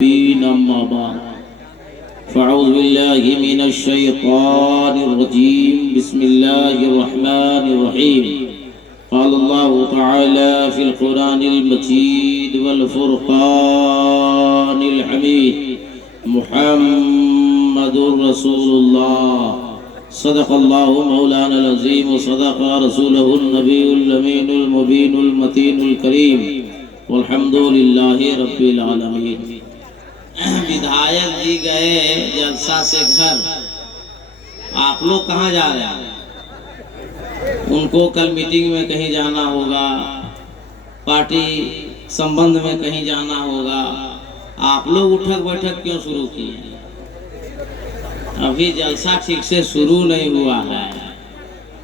अम्मा बाद फ़अऊज़ु बिल्लाहि मिनश शैतानिर रजीम बिस्मिल्लाहिर रहमानिर रहीम क़ाल अल्लाहु तआला फ़िल क़ुरानिल मजीद वल फ़ुरक़ानिल हमीद मुहम्मदुर रसूलुल्लाह सदक़ल्लाहु मौलाना अज़ीम व सदक़ रसूलुहुन नबियुल अमीनुल मुबीनुल मतीनुल करीम वल्हम्दुलिल्लाहि रब्बिल आलमीन। विधायक जी गए जलसा से घर, आप लोग कहाँ जा रहे हैं? उनको कल मीटिंग में कहीं जाना होगा, पार्टी संबंध में कहीं जाना होगा। आप लोग उठक बैठक क्यों शुरू किए? अभी जलसा ठीक से शुरू नहीं हुआ है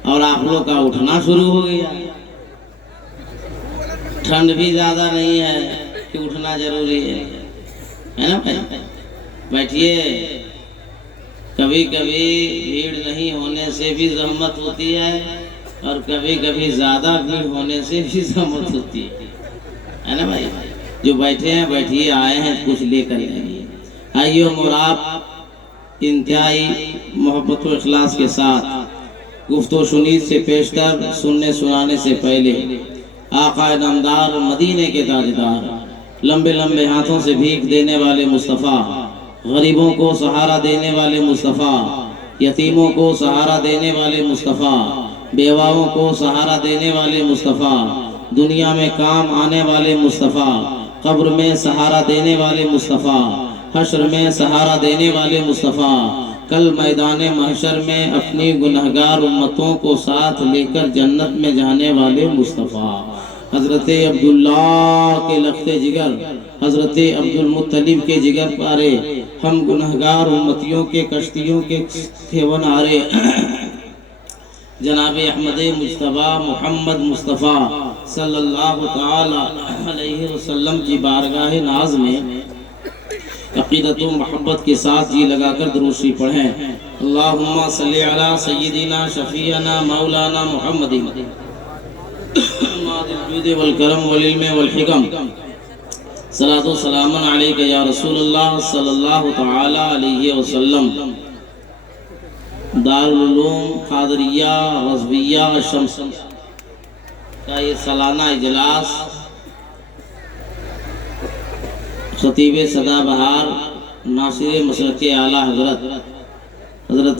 और आप लोग का उठना शुरू हो गया। ठंड भी ज्यादा नहीं है कि उठना जरूरी है ना भाई? बैठिए। कभी कभी भीड़ नहीं होने से भी जहमत होती है और कभी कभी ज्यादा भीड़ होने से भी जहमत होती है ना भाई? जो बैठे हैं बैठिए, आए हैं कुछ लेकर जाइए। आइए और आप इंतहाई मोहब्बत व इखलास के साथ गुफ्तो शुनीद से पेशतर सुनने सुनाने से पहले आका नामदार मदीने के ताजदार लंबे लंबे हाथों से भीख देने वाले मुस्तफ़ा, गरीबों को सहारा देने वाले मुस्तफ़ा, यतीमों को सहारा देने वाले मुस्तफ़ा, बेवाओं को सहारा देने वाले मुस्तफ़ा, दुनिया में काम आने वाले मुस्तफ़ा, कब्र में सहारा देने वाले मुस्तफ़ा, हश्र में सहारा देने वाले मुस्तफ़ा, कल मैदान महशर में अपनी गुनहगार उम्मतों को साथ लेकर जन्नत में जाने वाले मुस्तफ़ा, हज़रत अब्दुल्ला के लख्ते जिगर, हज़रत अब्दुल मुत्तलिब के जिगर पारे, हम गुनहगार उम्मतियों के कश्तियों के खेवनारे जनाब अहमद मुज्तबा मुहम्मद मुस्तफ़ा सल्लल्लाहु ताला अलैहि वसल्लम की बारगाह नाज में अक़ीदत व मोहब्बत के साथ जी लगाकर दुरूद पढ़ें। अल्लाहुम्मा सल्ली अला सय्यिदिना शफ़ीअना मौलाना मुहम्मदिन मादिल वल करम वल इल्म वल हिकम सलातो सलामन अलैका या रसूलुल्लाह सल्लल्लाहु तआला अलैहि वसल्लम। दारुल उलूम क़ादरिया रज़विया शम्सिया का ये सालाना इजलास खतीब सदाबहार नासिर मसलके आला हज़रत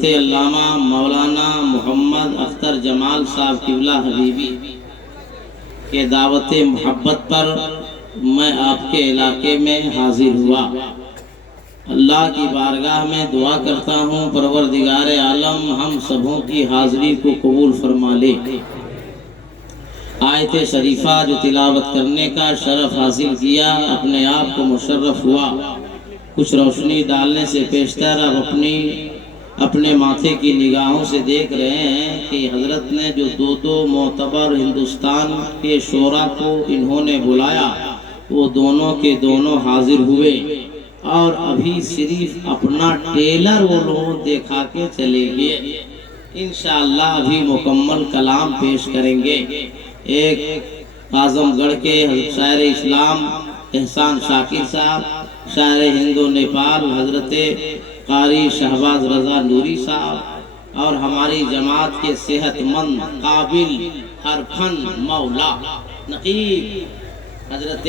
अल्लामा मौलाना मोहम्मद अख्तर जमाल साहब किबला हबीबी के दावत मोहब्बत पर मैं आपके इलाके में हाजिर हुआ। अल्लाह की बारगाह में दुआ करता हूँ, परवरदिगार आलम हम सबों की हाजिरी को कबूल फरमा ले। आयत शरीफा जो तिलावत करने का शरफ हासिल किया, अपने आप को मुशर्रफ हुआ। कुछ रोशनी डालने से पेशतर अब अपने माथे की निगाहों से देख रहे हैं कि हजरत ने जो दो मोतबर हिंदुस्तान के शोरा को इन्होंने बुलाया, वो दोनों के दोनों हाजिर हुए और अभी सिर्फ अपना टेलर वो लोग दिखा के चले गए। इंशाअल्लाह अभी मुकम्मल कलाम पेश करेंगे। एक आजमगढ़ के शायर इस्लाम एहसान शाकिर साहब, शायर हिंदो नेपाल हजरत कारी शहबाज रजा नूरी साहब और हमारी जमात के सेहतमंद काबिल हरफन मौला नकीब हजरत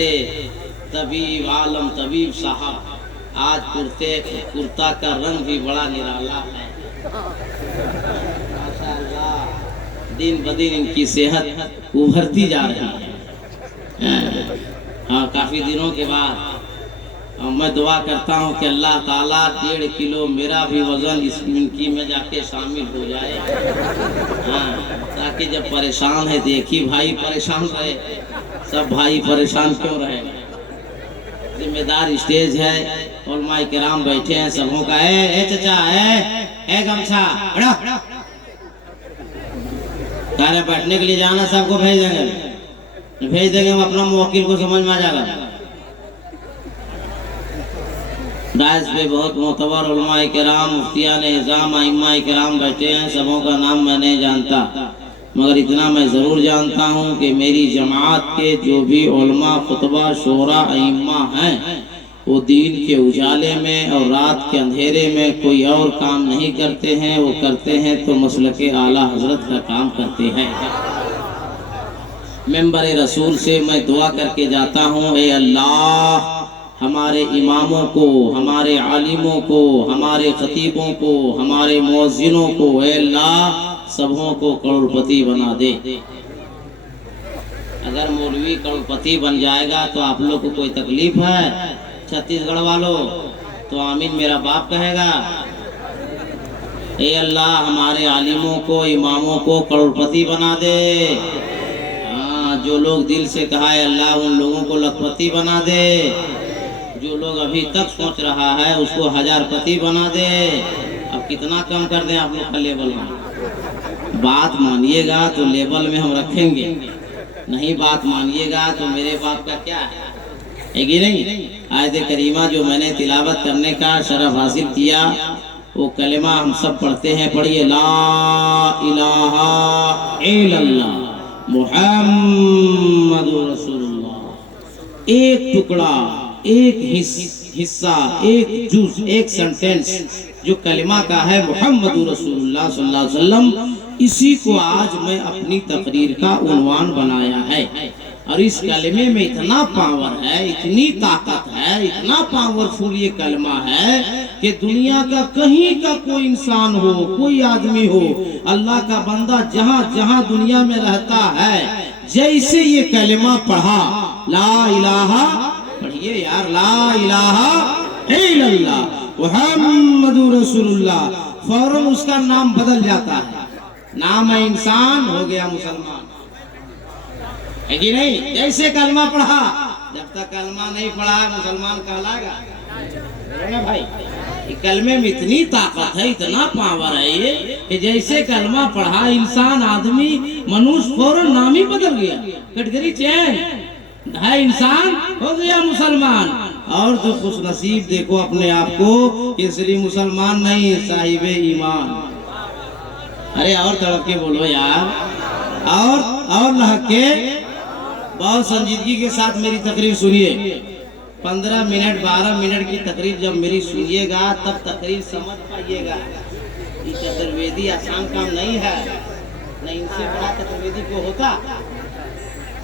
तबीब आलम तबीब साहब। आज कुर्ता का रंग भी बड़ा निराला है माशाअल्लाह। दिन ब दिन इनकी सेहत उभरती जा रही है। हाँ, काफ़ी दिनों के बाद मैं दुआ करता हूँ कि अल्लाह ताला 1.5 किलो मेरा भी वज़न इस मिनकी में जाके शामिल हो जाए। हाँ, ताकि जब परेशान है, देखी भाई परेशान रहे, सब भाई परेशान क्यों रहे? जिम्मेदार स्टेज है, उलमाए किराम बैठे हैं सबों का। ए चचा, ए गमछा कार्य बैठने के लिए जाना, सबको भेज देंगे हम अपना मुवक्किल को समझ में आ जाएगा। डायस पे बहुत मोतबर उलमाए किराम मुफ्तियान निज़ाम आइम्मा किराम बैठे हैं, सबों का नाम मैं नहीं जानता, मगर इतना मैं ज़रूर जानता हूँ कि मेरी जमात के जो भी उलमा खुतबा शोरा आइम्मा हैं, वो दिन के उजाले में और रात के अंधेरे में कोई और काम नहीं करते हैं, वो करते हैं तो मसलके आला हजरत का काम करते हैं। मेंबर रसूल से मैं दुआ करके जाता हूँ, ए अल्लाह हमारे इमामों को, हमारे आलिमों को, हमारे खतीबों को, हमारे मुअज्जिनों को, ए अल्लाह सबों को करोड़पति बना दे। अगर मौलवी करोड़पति बन जाएगा तो आप लोग को कोई तकलीफ है? छत्तीसगढ़ वालों तो आमीन मेरा बाप कहेगा। ए अल्लाह हमारे आलिमों को, इमामों को करोड़पति बना दे। हाँ, जो लोग दिल से कहा है अल्लाह उन लोगों को लखपति बना दे। जो लोग अभी तक सोच रहा है उसको हजारपति बना दे। अब कितना कम कर दें आप लोग का लेवल में? बात मानिएगा तो लेवल में हम रखेंगे, नहीं बात मानिएगा तो मेरे बाप का क्या है कि नहीं। आयत करीमा जो मैंने तिलावत करने का शरफ हासिल किया वो कलिमा हम सब पढ़ते हैं। पढ़िए, ला इलाहा इल्लल्लाह मुहम्मदुर रसूलुल्लाह। एक टुकड़ा, एक हिस्सा, एक जुज, एक सेंटेंस जो कलिमा का है मुहम्मदुर रसूलुल्लाह सल्लल्लाहु अलैहि वसल्लम, इसी को आज मैं अपनी तकरीर का उन्वान बनाया है। और इस कलमे में इतना पावर है, इतनी ताकत है, इतना पावरफुल ये कलमा है कि दुनिया का कहीं का कोई इंसान हो, कोई आदमी हो, अल्लाह का बंदा जहाँ जहाँ दुनिया में रहता है, जैसे ये कलमा पढ़ा, ला इलाहा, पढ़िए यार, ला इलाहा इल्लल्लाह मुहम्मदुर रसूलुल्लाह, फौरन उसका नाम बदल जाता है। नाम है इंसान, हो गया मुसलमान, है कि नहीं? जैसे कलमा पढ़ा, जब तक कलमा नहीं पढ़ा मुसलमान कहलाएगा ना भाई। कलमे में इतनी ताकत है, इतना पावर है ये कि जैसे कलमा पढ़ा इंसान, आदमी, मनुष्य, फौरन नाम ही बदल गया। कटघरी चैन है, इंसान हो गया मुसलमान। और जो खुश नसीब देखो अपने आप को कि सिर्फ मुसलमान नहीं, साहिबे ईमान। अरे और तड़प के बोलो यार, और लहक के बहुत संजीदगी के साथ मेरी तकरीर सुनिए। 15 मिनट 12 मिनट की तकरीर जब मेरी सुनिएगा तब तकरीर समझ पाइएगा। ये चतुर्वेदी आसान काम नहीं है, नहीं इनसे बड़ा चतुर्वेदी को होता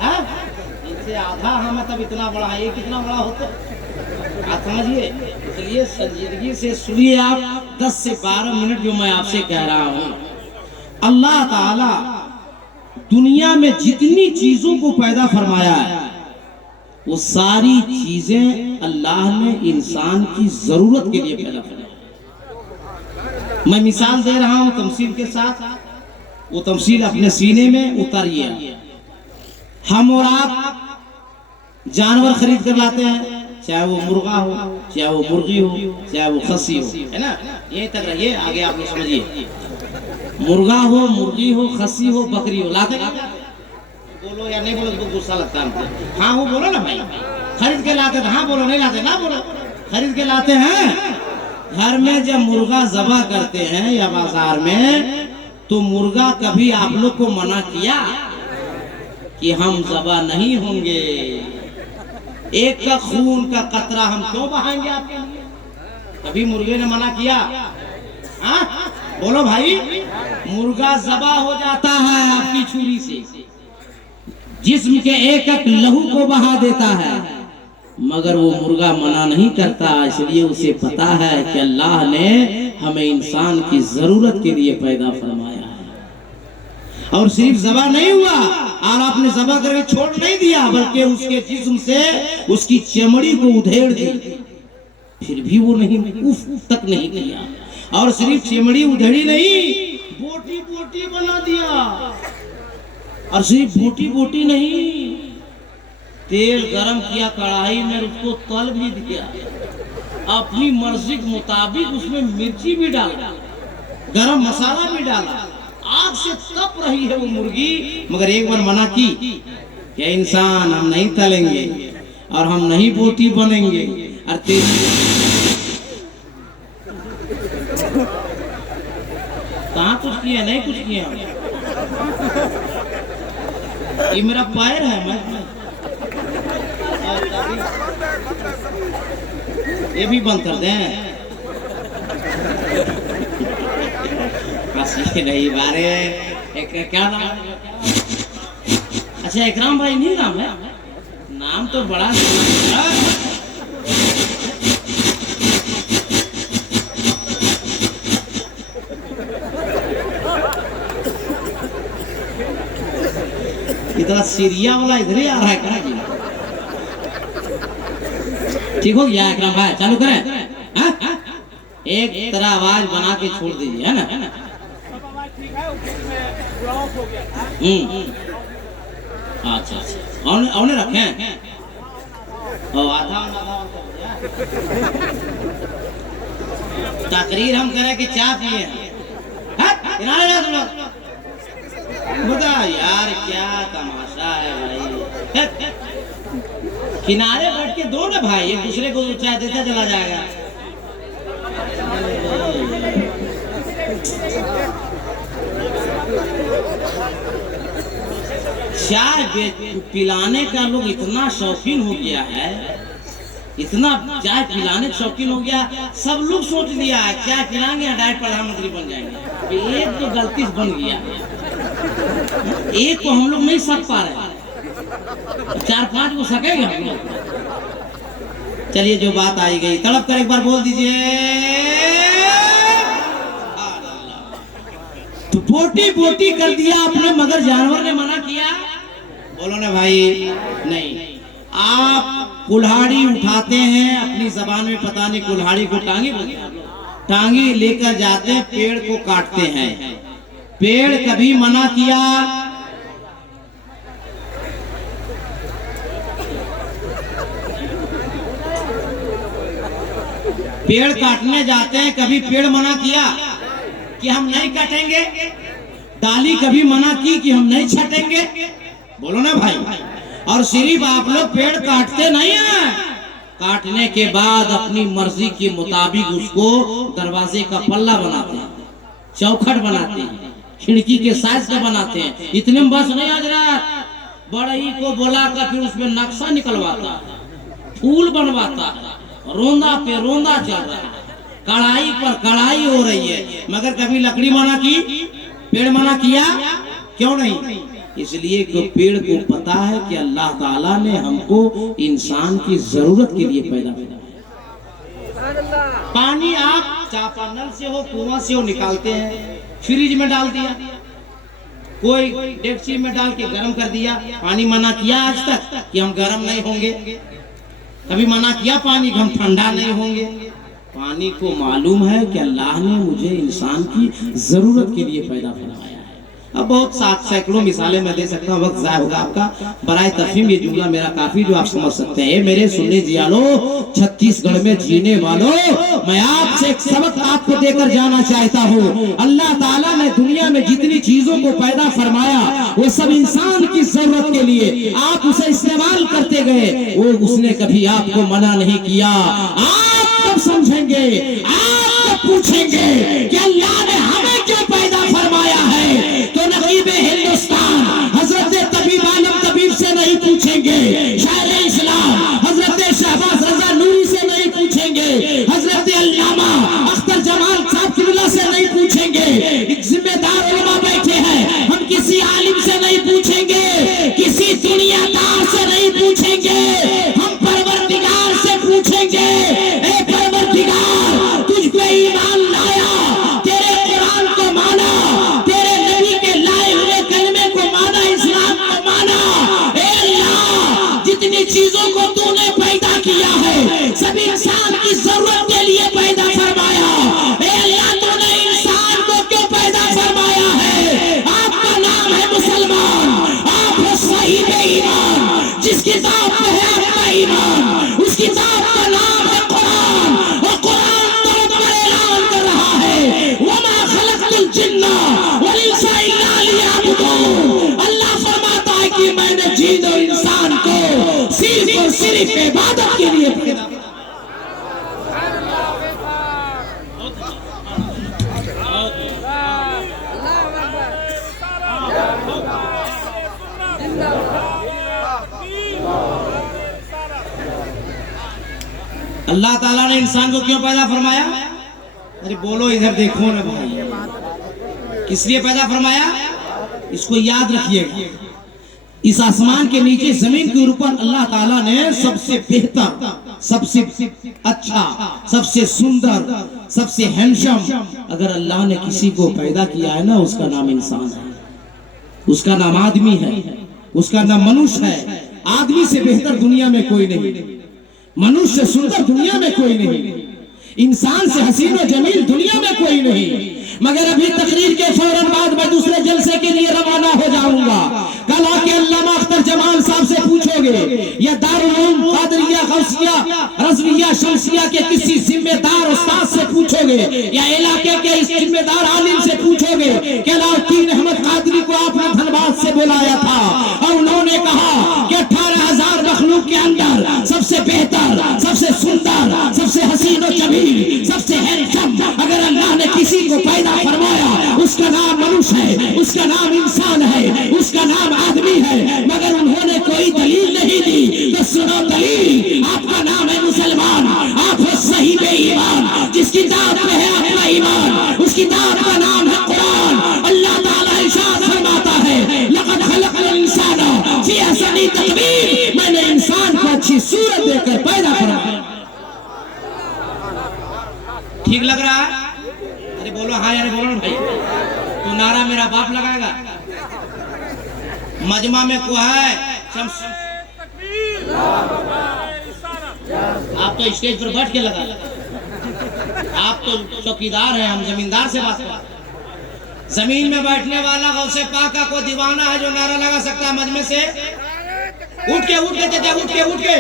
है, इनसे आधा हम तब इतना बड़ा है, ये कितना बड़ा होता, आप समझिए। इसलिए संजीदगी से सुनिए आप 10 से 12 मिनट जो मैं आपसे कह रहा हूँ। अल्लाह ताला दुनिया में जितनी चीजों को पैदा फरमाया है वो सारी चीजें अल्लाह ने इंसान की जरूरत के लिए पैदा फरमाया। मैं मिसाल दे रहा हूं तमसील के साथ, वो तमसील अपने सीने में उतारिए। हम और आप जानवर खरीद कर लाते हैं, चाहे वो मुर्गा हो, चाहे वो मुर्गी हो, चाहे वो खस्सी हो, है ना? यहीं तक रहिए, आगे आप लोग समझिए। मुर्गा हो, मुर्गी हो, खस्सी हो, बकरी हो, लाते बोलो या नहीं बोलो तो गुस्सा लगता है। हाँ वो बोलो ना भाई, खरीद के लाते, हाँ बोलो, नहीं लाते ना बोलो, खरीद के लाते हैं। घर में जब मुर्गा ज़बह करते हैं या बाजार में, तो मुर्गा कभी आप लोग को मना किया कि हम ज़बह नहीं होंगे, एक का खून का कतरा हम क्यों बहाएंगे आपके लिए? कभी मुर्गे ने मना किया? हाँ बोलो भाई, मुर्गा ज़बह हो जाता है आपकी छुरी से, जिस्म के एक एक लहू को बहा देता है, मगर वो मुर्गा मना नहीं करता। इसलिए उसे पता है कि अल्लाह ने हमें इंसान की जरूरत के लिए पैदा फरमाया है। और सिर्फ ज़बह नहीं हुआ और आपने ज़बह करके छोड़ नहीं दिया, बल्कि उसके जिस्म से उसकी चमड़ी को उधेड़ दी, फिर भी वो नहीं, उफ तक नहीं किया। और सिर्फ चमड़ी उधेड़ी नहीं, बोटी बोटी बना दिया। और सिर्फ बोटी बोटी नहीं, तेल गरम किया कढ़ाई में, उसको तल भी दिया, अपनी मर्जी के मुताबिक उसमें मिर्ची भी डाला, गरम मसाला भी डाला, आग से तप रही है वो मुर्गी। मगर एक बार मना की कि इंसान हम नहीं तलेंगे और हम नहीं बोटी बनेंगे। और कहाँ कुछ किए, नहीं कुछ किए, ये मेरा पैर है, मैं ये भी बंद कर दें। नहीं बारे क्या नाम? अच्छा इकराम भाई नहीं नाम है? नाम तो बड़ा इतना सीरिया वाला इधर ही आ रहा है क्या? ठीक हो गया इकराम भाई, चालू करें? एक तरह आवाज बना के छोड़ दीजिए, है ना? अच्छा औने रखें आधा तकरीर हम करें कि चाय पिए बता यार क्या तमाशा है भाई। किनारे बैठ के दो ना भाई, एक दूसरे को चाय देता चला जाएगा। चाय पिलाने का लोग इतना शौकीन हो गया है, इतना चाय पिलाने का शौकीन हो गया, सब लोग सोच लिया है चाय पिलाएंगे डायरेक्ट प्रधानमंत्री बन जाएंगे। एक तो गलती से बन गया, एक को हम लोग नहीं सक पा रहे, 4-5 को सकेंगे हम लोग। चलिए जो बात आई गई तड़प कर एक बार बोल दीजिए। तो बोटी बोटी कर दिया आपने, मगर जानवर ने मना किया? बोलो ना भाई नहीं। आप कुल्हाड़ी उठाते हैं, अपनी जबान में पता नहीं कुल्हाड़ी को टांगी लेकर जाते हैं, पेड़ को काटते हैं। पेड़ कभी मना किया? पेड़ काटने जाते हैं, कभी पेड़ मना किया कि हम नहीं काटेंगे? डाली कभी मना की कि हम नहीं छाटेंगे? बोलो ना भाई। और सिर्फ आप लोग पेड़ काटते नहीं हैं, काटने के बाद अपनी मर्जी के मुताबिक उसको दरवाजे का पल्ला बनाते हैं, चौखट बनाते हैं, खिड़की के साइज का बनाते हैं। इतने में बस नहीं आज रात बड़ई को बुलाकर फिर उसमें नक्शा निकलवाता, फूल बनवाता, रोंदा पे रोंदा चल रहा है, कढ़ाई पर कढ़ाई हो रही है। मगर कभी लकड़ी मना की, पेड़ मना किया? क्यों नहीं? इसलिए कि पेड़ को पता है कि अल्लाह ताला ने हमको इंसान की जरूरत के लिए पैदा किया। पानी आप चापानल से हो, कुआं से हो निकालते हैं, फ्रिज में डाल दिया, कोई डेक्ची में डाल के गर्म कर दिया। पानी मना किया आज तक कि हम गर्म नहीं होंगे? कभी मना किया पानी कि हम ठंडा नहीं होंगे? पानी को मालूम है कि अल्लाह ने मुझे इंसान की जरूरत के लिए पैदा फरमाया है। अब बहुत सैकड़ों मिसालें मैं दे सकता हूँ, वक्त ज़ाया होगा आपका। बराए तफहीम ये जुमला मेरा काफी जो आप समझ सकते हैं। मेरे सुनने जियालो, छत्तीसगढ़ में जीने वालों, मैं आपसे एक सबक आपको देकर जाना चाहता हूँ। अल्लाह ताला ने दुनिया में जितनी चीजों को पैदा फरमाया वो सब इंसान की जरूरत के लिए, आप उसे इस्तेमाल करते गए, वो उसने कभी आपको मना नहीं किया। आप कब समझेंगे, आप पूछेंगे कि अल्लाह ने हमें क्यों पैदा फरमाया है, तो नकीब हिंदुस्तान हजरत तबीब आलम तबीब से नहीं पूछेंगे, शायर इस्लाम हजरत शहबाज रजा नूरी से नहीं पूछेंगे, हजरत अल्लामा अख्तर जमाल साहब किबला से नहीं पूछेंगे, जिम्मेदार उलमा बैठे हैं, हम किसी आलिम से नहीं पूछेंगे, किसी दुनियादार से नहीं पूछेंगे, हम परवरदिगार से पूछेंगे। तुझ पे ईमान लाया, तेरे कुरान को माना, तेरे नबी के लाए हुए कलमे को माना, इस्लाम को माना। ए अल्लाह, जितनी चीजों को तूने पैदा किया है सब इंसान की जरूरत के लिए पैदा फरमाया। ए अल्लाह, तूने इंसान को क्यों पैदा फरमाया है? आपका नाम है मुसलमान, आप हो साहिब ईमान, जिस किताब पे है आपका ईमान उस किताब का नाम है कुरान। और कुरान अल्लाह फरमाता है कि मैंने जीन और इंसान को सिर्फ और सिर्फ इबादत के लिए पैदा किया। अल्लाह ताला ने इंसान को क्यों पैदा फरमाया? अरे बोलो इधर देखो ना भाई, किस लिए पैदा फरमाया? इसको याद रखिएगा। इस आसमान के नीचे जमीन के ऊपर अल्लाह ताला ने सबसे बेहतर, सबसे अच्छा, सबसे सुंदर, सबसे हैंडसम अगर अल्लाह ने किसी को पैदा किया है ना, उसका नाम इंसान है, उसका नाम आदमी है, उसका नाम मनुष्य है। आदमी से बेहतर दुनिया में कोई नहीं, मनुष्य से सुंदर दुनिया में कोई नहीं, इंसान से हसीन और जमील दुनिया में कोई नहीं। मगर अभी तकरीर के फौरन बाद मैं दूसरे जलसे के लिए रवाना हो जाऊंगा। कल आके अल्लामा अख्तर जमाल साहब से पूछोगे या दारुल उलूम कादरिया गौसिया रज़विया शमसिया के किसी जिम्मेदार उस्ताद से पूछोगे या इलाके के इस जिम्मेदार आलिम से पूछोगे कि अलाउद्दीन अहमद कादरी को आपने धनबाद से बुलाया था और उन्होंने कहा कि 18,000 मखलूक के अंदर सबसे बेहतर, सबसे सुंदर, सबसे हसीन और जमील, सबसे हैंडसम अगर अल्लाह ने किसी को पैदा फरमाया, उसका नाम मनुष्य है, उसका नाम इंसान है, उसका नाम आदमी है। मगर उन्होंने कोई दलील नहीं दी। तो सुनो दलील, आपका नाम है मुसलमान, आप हो सही बेईमान, जिसकी दाद में है अपना ईमान, उसकी दाद का नाम है कुरान। अल्लाह ताला इरशाद फरमाता है, लक़द खलक़ल इंसाना फ़ी अहसनि तक़वीम, मैंने इंसान को अच्छी सूरत देकर पैदा फरमाया। ठीक लग रहा है? अरे बोलो हाँ, अरे बोलो भाई। तो नारा मेरा बाप लगाएगा। मजमा में को है आप तो स्टेज पर बैठ के लगा, आप तो चौकीदार हैं, हम जमींदार से बात करते। जमीन में बैठने वाला गौसे पाक का कोई दीवाना है जो नारा लगा सकता है मजमे से? उठ के उठ के चाचा, उठ के उठ के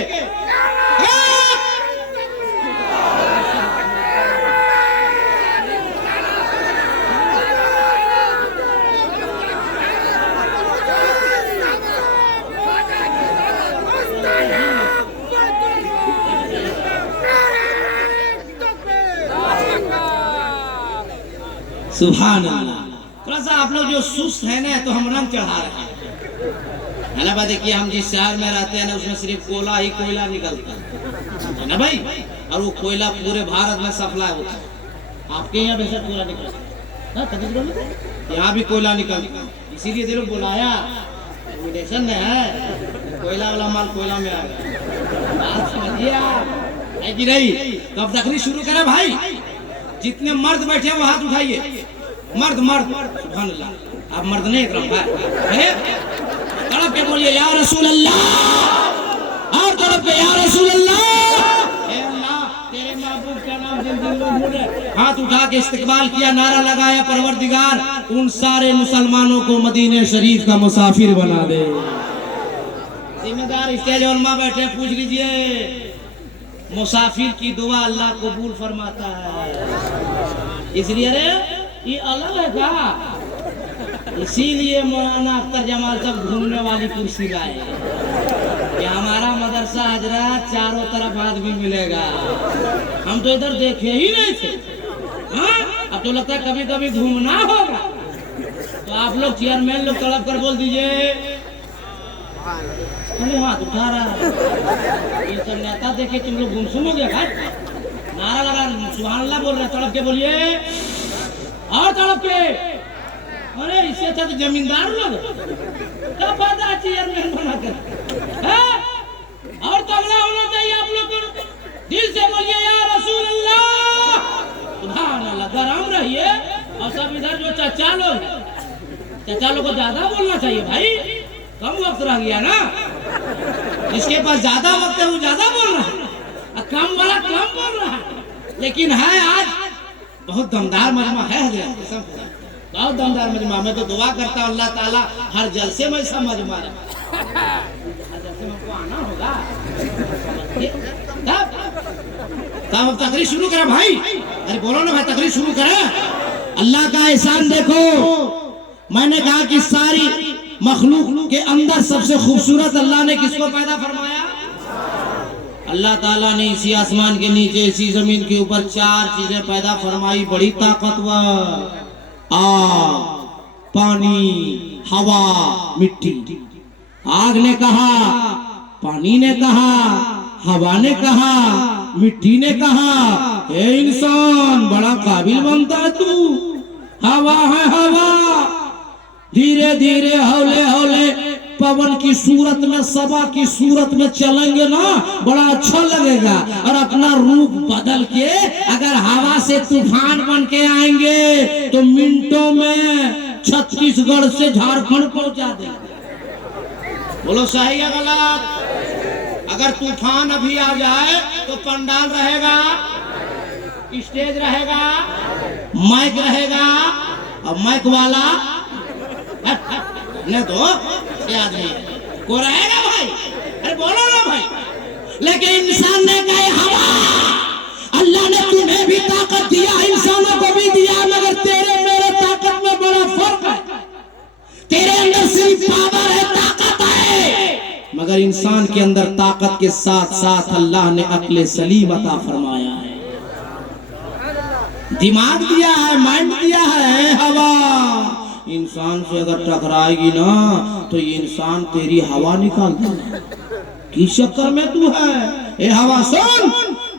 सुभान अल्लाह। थोड़ा सा आप लोग जो सुस्त है ना, तो हम रंग चढ़ा रहे हैं, है ना भाई। देखिए हम जिस शहर में रहते हैं ना, उसमें सिर्फ कोयला ही कोयला निकलता है ना भाई, और वो कोयला पूरे भारत में सप्लाई होता है। आपके यहाँ भी सर कोयला निकलता है, यहाँ भी कोयला निकलता है, इसीलिए दे लोग बुलाया इन्विटेशन में है, कोयला वाला माल कोयला में आ गया, समझिए है कि नहीं? तो अब तकरीर शुरू करें भाई। जितने मर्द बैठे हैं वो हाथ उठाइए, मर्द मर्द, सुभान अल्लाह। आप मर्द नहीं करम भाई, तड़प के बोलिए या रसूल अल्लाह, और तड़प के या रसूल अल्लाह। हे अल्लाह, तेरे महबूब का नाम जिन जिन लोगों ने हाथ उठा के इस्तकबाल किया, नारा लगाया, परवरदिगार उन सारे मुसलमानों को मदीने शरीफ का मुसाफिर बना दे। जिम्मेदार स्टेज और माँ बैठे, पूछ लीजिए। मुसाफिर की दुआ अल्लाह कबूल फरमाता है, इसलिए अरे ये अलग है का, इसीलिए मौलाना अख्तर जमाल सब घूमने वाली कुर्सी लाए कि हमारा मदरसा हजरत चारों तरफ आदमी मिलेगा। हम तो इधर देखे ही नहीं थे, हाँ? अब तो लगता है कभी कभी घूमना होगा। तो आप लोग चेयरमैन लोग तड़प कर बोल दीजिए। हाथ उठा रहा है, ये सब नेता देखे तुम लोग गुमसुम हो गया भाई। नारा लगा, सुभान अल्लाह बोल रहे, तड़प के बोलिए और तड़प के। अरे इससे अच्छा तो जमींदार लोग, क्या फायदा चेयरमैन बनाकर, और तगड़ा होना चाहिए आप लोग को। दिल से बोलिए या रसूल अल्लाह, सुभान अल्लाह। गरम रहिए। और सब इधर जो चचा लोग को ज्यादा बोलना चाहिए भाई, कम वक्त रह गया ना, जिसके पास ज्यादा वक्त है वो ज्यादा बोल रहा है, कम वाला कम बोल रहा है। लेकिन है आज बहुत दमदार मजमा है, बहुत दमदार मजमा। मैं तो दुआ करता हूँ अल्लाह ताला हर जलसे में ऐसा मजमा रहे, हर जलसे में हमको आना होगा। तब अब तकरीर शुरू करें भाई। अरे बोलो ना भाई, तकरीर शुरू करें। अल्लाह का एहसान देखो। मैंने कहा कि सारी मखलूक के अंदर सबसे खूबसूरत अल्लाह ने किसको पैदा फरमाया? अल्लाह ताला ने इसी आसमान के नीचे, इसी जमीन के ऊपर 4 चीजें पैदा फरमाई, बड़ी ताकतवर। आग, पानी, हवा, मिट्टी। आग ने कहा, पानी ने कहा, हवा ने कहा, मिट्टी ने कहा, हे इंसान बड़ा काबिल बनता है तू, हवा है हवा, धीरे धीरे हौले हौले पवन की सूरत में, सबा की सूरत में चलेंगे ना, बड़ा अच्छा लगेगा। और अपना रूप बदल के अगर हवा से तूफान बन के आएंगे तो मिनटों में छत्तीसगढ़ से झारखंड पहुंचा देंगे। बोलो सही या गलत? अगर तूफान अभी आ जाए तो पंडाल रहेगा, स्टेज रहेगा, माइक रहेगा, और माइक वाला न तो आदमी को रहेगा भाई। अरे बोलो ना भाई। लेकिन इंसान ने कहा हवा, अल्लाह ने तुम्हें भी ताकत दिया, इंसानों को भी दिया, मगर तेरे मेरे ताकत में बड़ा फर्क है। तेरे अंदर सिर्फ पावर है, ताकत है, मगर इंसान के अंदर ताकत के साथ साथ अल्लाह ने अक्ल सलीम अता फरमाया है, दिमाग दिया है, माइंड दिया है। हवा इंसान से अगर टकराएगी ना तो ये इंसान तेरी हवा निकाल देगा। किस चक्कर में तू है? ए हवा सुन,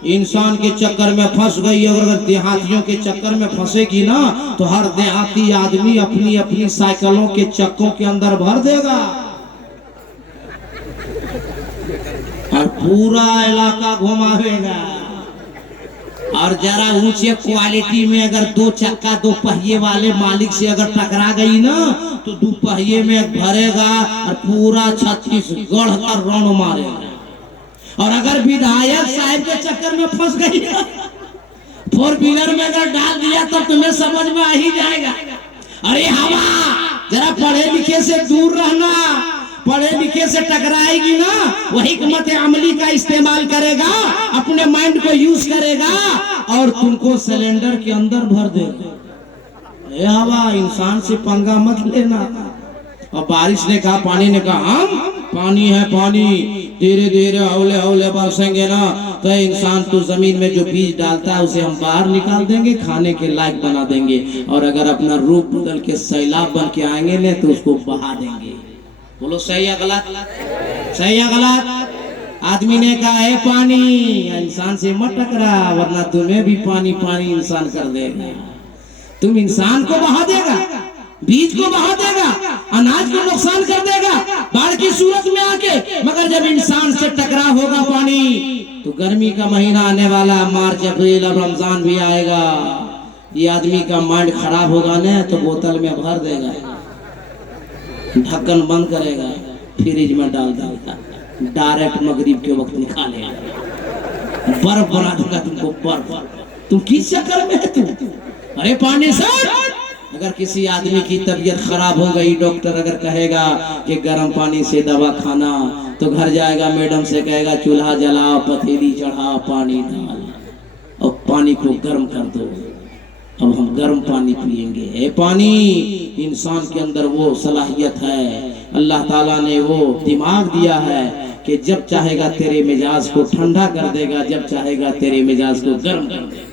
इंसान के चक्कर में फंस गई, अगर देहातियों के चक्कर में फंसेगी ना तो हर देहाती आदमी अपनी अपनी साइकिलों के चक्कों के अंदर भर देगा और पूरा इलाका घुमावेगा। और जरा ऊंचे क्वालिटी में अगर दो चक्का दो पहिए वाले मालिक से अगर टकरा गई ना तो दो पहिए में भरेगा और पूरा छत्तीसगढ़ का राउंड मारेगा। और अगर विधायक साहब के चक्कर में फंस गई ना, फोर व्हीलर में अगर डाल दिया तो तुम्हें समझ में आ ही जाएगा। अरे हवा, जरा पढ़े लिखे से दूर रहना, पढ़े लिखे से टकराएगी ना वही हिकमत अमली का इस्तेमाल करेगा, अपने माइंड को यूज करेगा और तुमको सिलेंडर के अंदर भर देगा। ए हवा, इंसान से पंगा मत लेना। और बारिश ने कहा, पानी ने कहा, हम पानी है पानी, धीरे धीरे हौले हौले बरसेंगे ना तो इंसान तो जमीन में जो बीज डालता है उसे हम बाहर निकाल देंगे, खाने के लायक बना देंगे। और अगर अपना रूप बदल के सैलाब बन के आएंगे ना तो उसको बहा देंगे। बोलो सही या गलत? सही या गलत? आदमी ने कहा, है पानी, इंसान से मत टकरा वरना तुम्हें भी पानी पानी इंसान कर देगा। तुम इंसान को बहा देगा, बीज को बहा देगा, अनाज को नुकसान कर देगा बाढ़ की सूरत में आके। मगर जब इंसान से टकरा होगा पानी तो गर्मी का महीना आने वाला, मार्च अप्रैल, अब रमजान भी आएगा, ये आदमी का माइंड खराब होगा ना तो बोतल में भर देगा, ढक्कन बंद करेगा, फ्रिज में डाल देगा, डायरेक्ट मगरिब के वक्त निकालेगा, बर्फ बना दूंगा तुमको, बर्फ। तुम किस चक्कर में है तू? अरे पानी से अगर किसी आदमी की तबीयत खराब हो गई, डॉक्टर अगर कहेगा कि गर्म पानी से दवा खाना तो घर जाएगा, मैडम से कहेगा चूल्हा जलाओ, पतीली चढ़ाओ, पानी डाल और पानी को गर्म कर दो, अब हम गर्म पानी पिएंगे। ये पानी, इंसान के अंदर वो सलाहियत है, अल्लाह ताला ने वो दिमाग दिया है कि जब चाहेगा तेरे मिजाज को ठंडा कर देगा, जब चाहेगा तेरे मिजाज को गर्म कर देगा।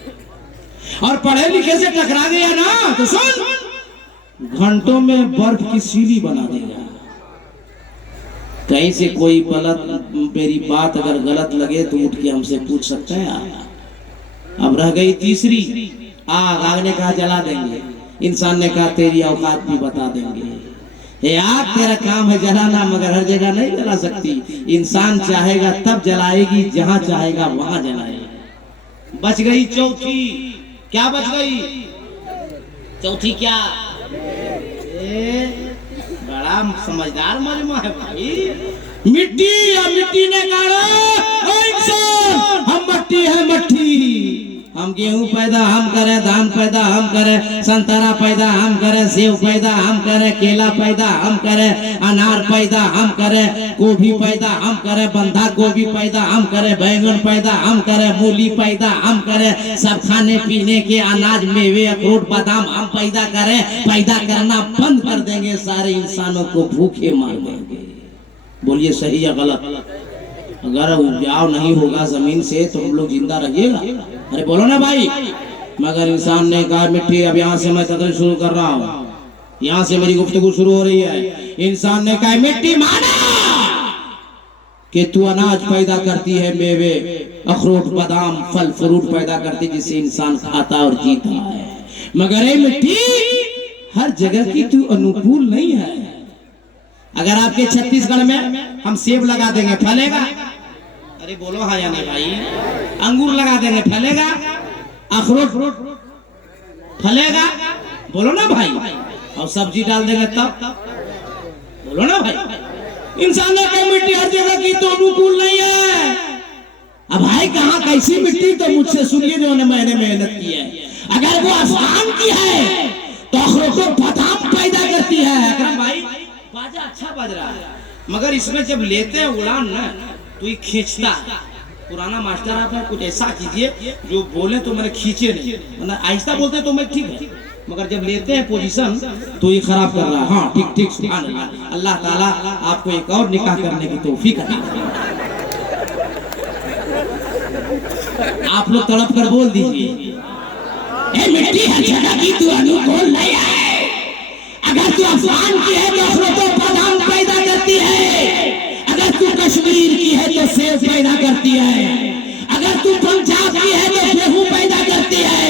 और पढ़े लिखे से टकरा गया ना तो सुन, घंटों में बर्फ की सीढ़ी बना देगा। कहीं से कोई गलत, मेरी बात अगर गलत लगे तो उठ के हमसे पूछ सकता है। अब रह गई तीसरी, आग ने कहा जला देंगे, इंसान ने कहा तेरी औकात भी बता देंगे। ये आग तेरा काम है जलाना, मगर हर जगह नहीं जला सकती। इंसान चाहेगा तब जलाएगी, जहां चाहेगा वहां जलाएगी। बच गई चौथी, क्या बच गई? चौथी क्या? बड़ा समझदार मजमा है भाई। मिट्टी, या मिट्टी ने कहा इंसान हम मट्टी है, मट्टी, हम गेहूं पैदा हम करें, धान पैदा हम करें, संतरा पैदा हम करें, सेब पैदा हम करें, केला पैदा हम करें, अनार पैदा हम करें, गोभी पैदा हम करें, बंधा गोभी पैदा हम करें, बैंगन पैदा हम करें, मूली पैदा हम करें, सब खाने पीने के अनाज, मेवे, अखरोट, बादाम हम पैदा करें। पैदा करना बंद कर देंगे, सारे इंसानों को भूखे मार देंगे। बोलिए सही या गलत? अगर उपजाऊ नहीं होगा जमीन से तो हम लोग जिंदा रहिएगा? अरे बोलो ना भाई। मगर इंसान ने कहा मिट्टी, अब यहाँ से मैं तकरीर शुरू कर रहा हूँ, यहाँ से मेरी गुफ्तगू शुरू हो रही है। इंसान ने कहा मिट्टी माना, कि तू अनाज पैदा करती है, मेवे अखरोट बादाम फल फ्रूट पैदा करती जिसे इंसान खाता और जीता है, मगर ये मिट्टी हर जगह की तू अनुकूल नहीं है। अगर आपके छत्तीसगढ़ में हम सेब लगा देंगे फलेगा? अरे बोलो हाँ या नहीं भाई। अंगूर लगा देंगे फलेगा? अखरोट फलेगा? बोलो ना भाई। और सब्जी डाल देंगे तब? बोलो ना भाई। इंसानों की मिट्टी हर जगह की तो अनुकूल नहीं है। अब भाई कहाँ कैसी मिट्टी, तो मुझसे सुनिए जो मैंने मेहनत की है। अगर वो आसमान की है तो अखरोट बादाम पैदा करती है। अकरम भाई बाजा अच्छा बज रहा है, मगर इसमें जब लेते हैं उड़ान ना तो ये खींचता है। पुराना मास्टर आप है, कुछ ऐसा कीजिए जो बोले तो मैंने खींचे नहीं, मतलब आहिस्ता बोलते तो मैं ठीक है, मगर जब लेते हैं पोजीशन तो ये खराब कर रहा है। हाँ ठीक ठीक, सुभान अल्लाह। अल्लाह ताला आपको एक और निकाह करने की तौफीक अता फरमाए। आप लोग तड़प कर बोल दीजिए, ए मिट्टी हर जगह की तू अनुकूल नहीं है। अगर तू अफगान की है तो अखरोट बादाम पैदा करती है, अगर तू कश्मीर की है तो सेब पैदा करती है, अगर तू पंजाब की है तो गेहूं पैदा करती है,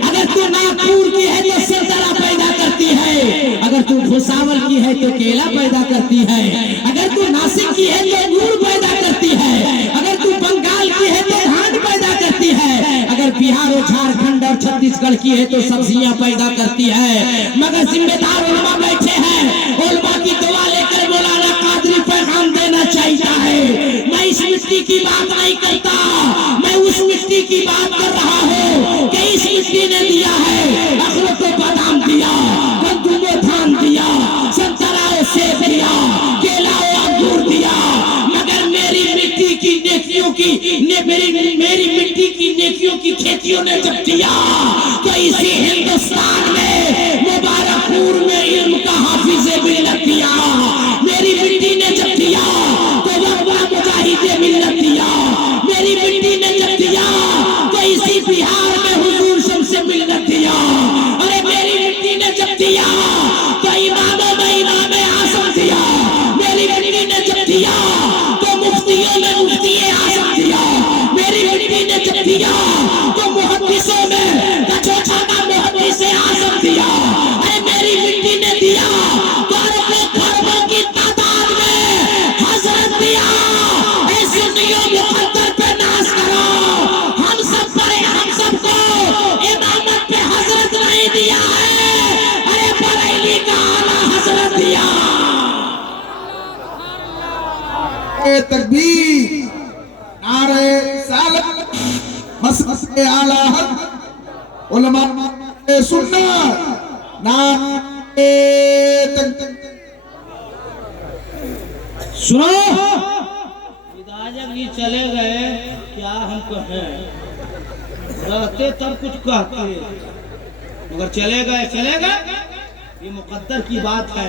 अगर तू नागपुर की है तो संतरा पैदा करती है, अगर तू भुसावल की है तो केला पैदा करती है, अगर तू नासिक की है तो गुड़ पैदा करती है, अगर तू बंगाल की है तो धान पैदा करती है, अगर बिहार और झारखंड और छत्तीसगढ़ की है तो सब्जियां पैदा करती है। मगर जिम्मेदार उलमा बैठे हैं, उलमा की दुआ लेकर मौलाना कादरी पैगाम देना चाहिए है। मैं इस मिट्टी की बात नहीं करता, मैं उस मिट्टी की बात कर रहा हूँ कि इस मिट्टी ने दिया है अखरोट को बादाम दिया, कद्दू को धान दिया, संतरा और सेब दिया, केला और अंगूर दिया, मगर मेरी मिट्टी की नेकियों की मेरी मिट्टी की नेकियों की खेतियों ने जब दिया तो इसी हिंदुस्तान में मुबारकपुर में इल्म का हाफिज़े मिल्लत दिया। मेरी मिट्टी ने जब दिया तो वक्वा मुजाहिदे मिल्लत दिया। मेरी मिट्टी ने जब दिया तो इसी बिहार में हुजूर शम्से मिल्लत दिया। अरे मेरी मिट्टी ने जब दिया तो इमामों में इमाम आज़म दिया। मेरी मिट्टी ने जब दिया तो मुफ्तियों में मुफ्ती आज़म दिया। मेरी मिट्टी ने जब दिया तो मुहद्दिसों में कचौचाना मुहद्दिस आज़म दिया। अरे मेरी मिट्टी ने दिया तो अरबों खरबों की तादाद में हजरत दिया। ऐसे सुन्नियों मुक़द्दर पे नाज़ करो, हम सब पर हम सबको इमामत पे हजरत नहीं दिया है, अरे बरेली का आला हजरत दिया। तकबीर, नारे रिसालत, मसले आला हक, उलमा सुन्नत, नारे सुनो, विधायक जी चले गए, क्या हम कहें, रहते तब कुछ कहते, मगर चले गए। ये मुकद्दर की बात है,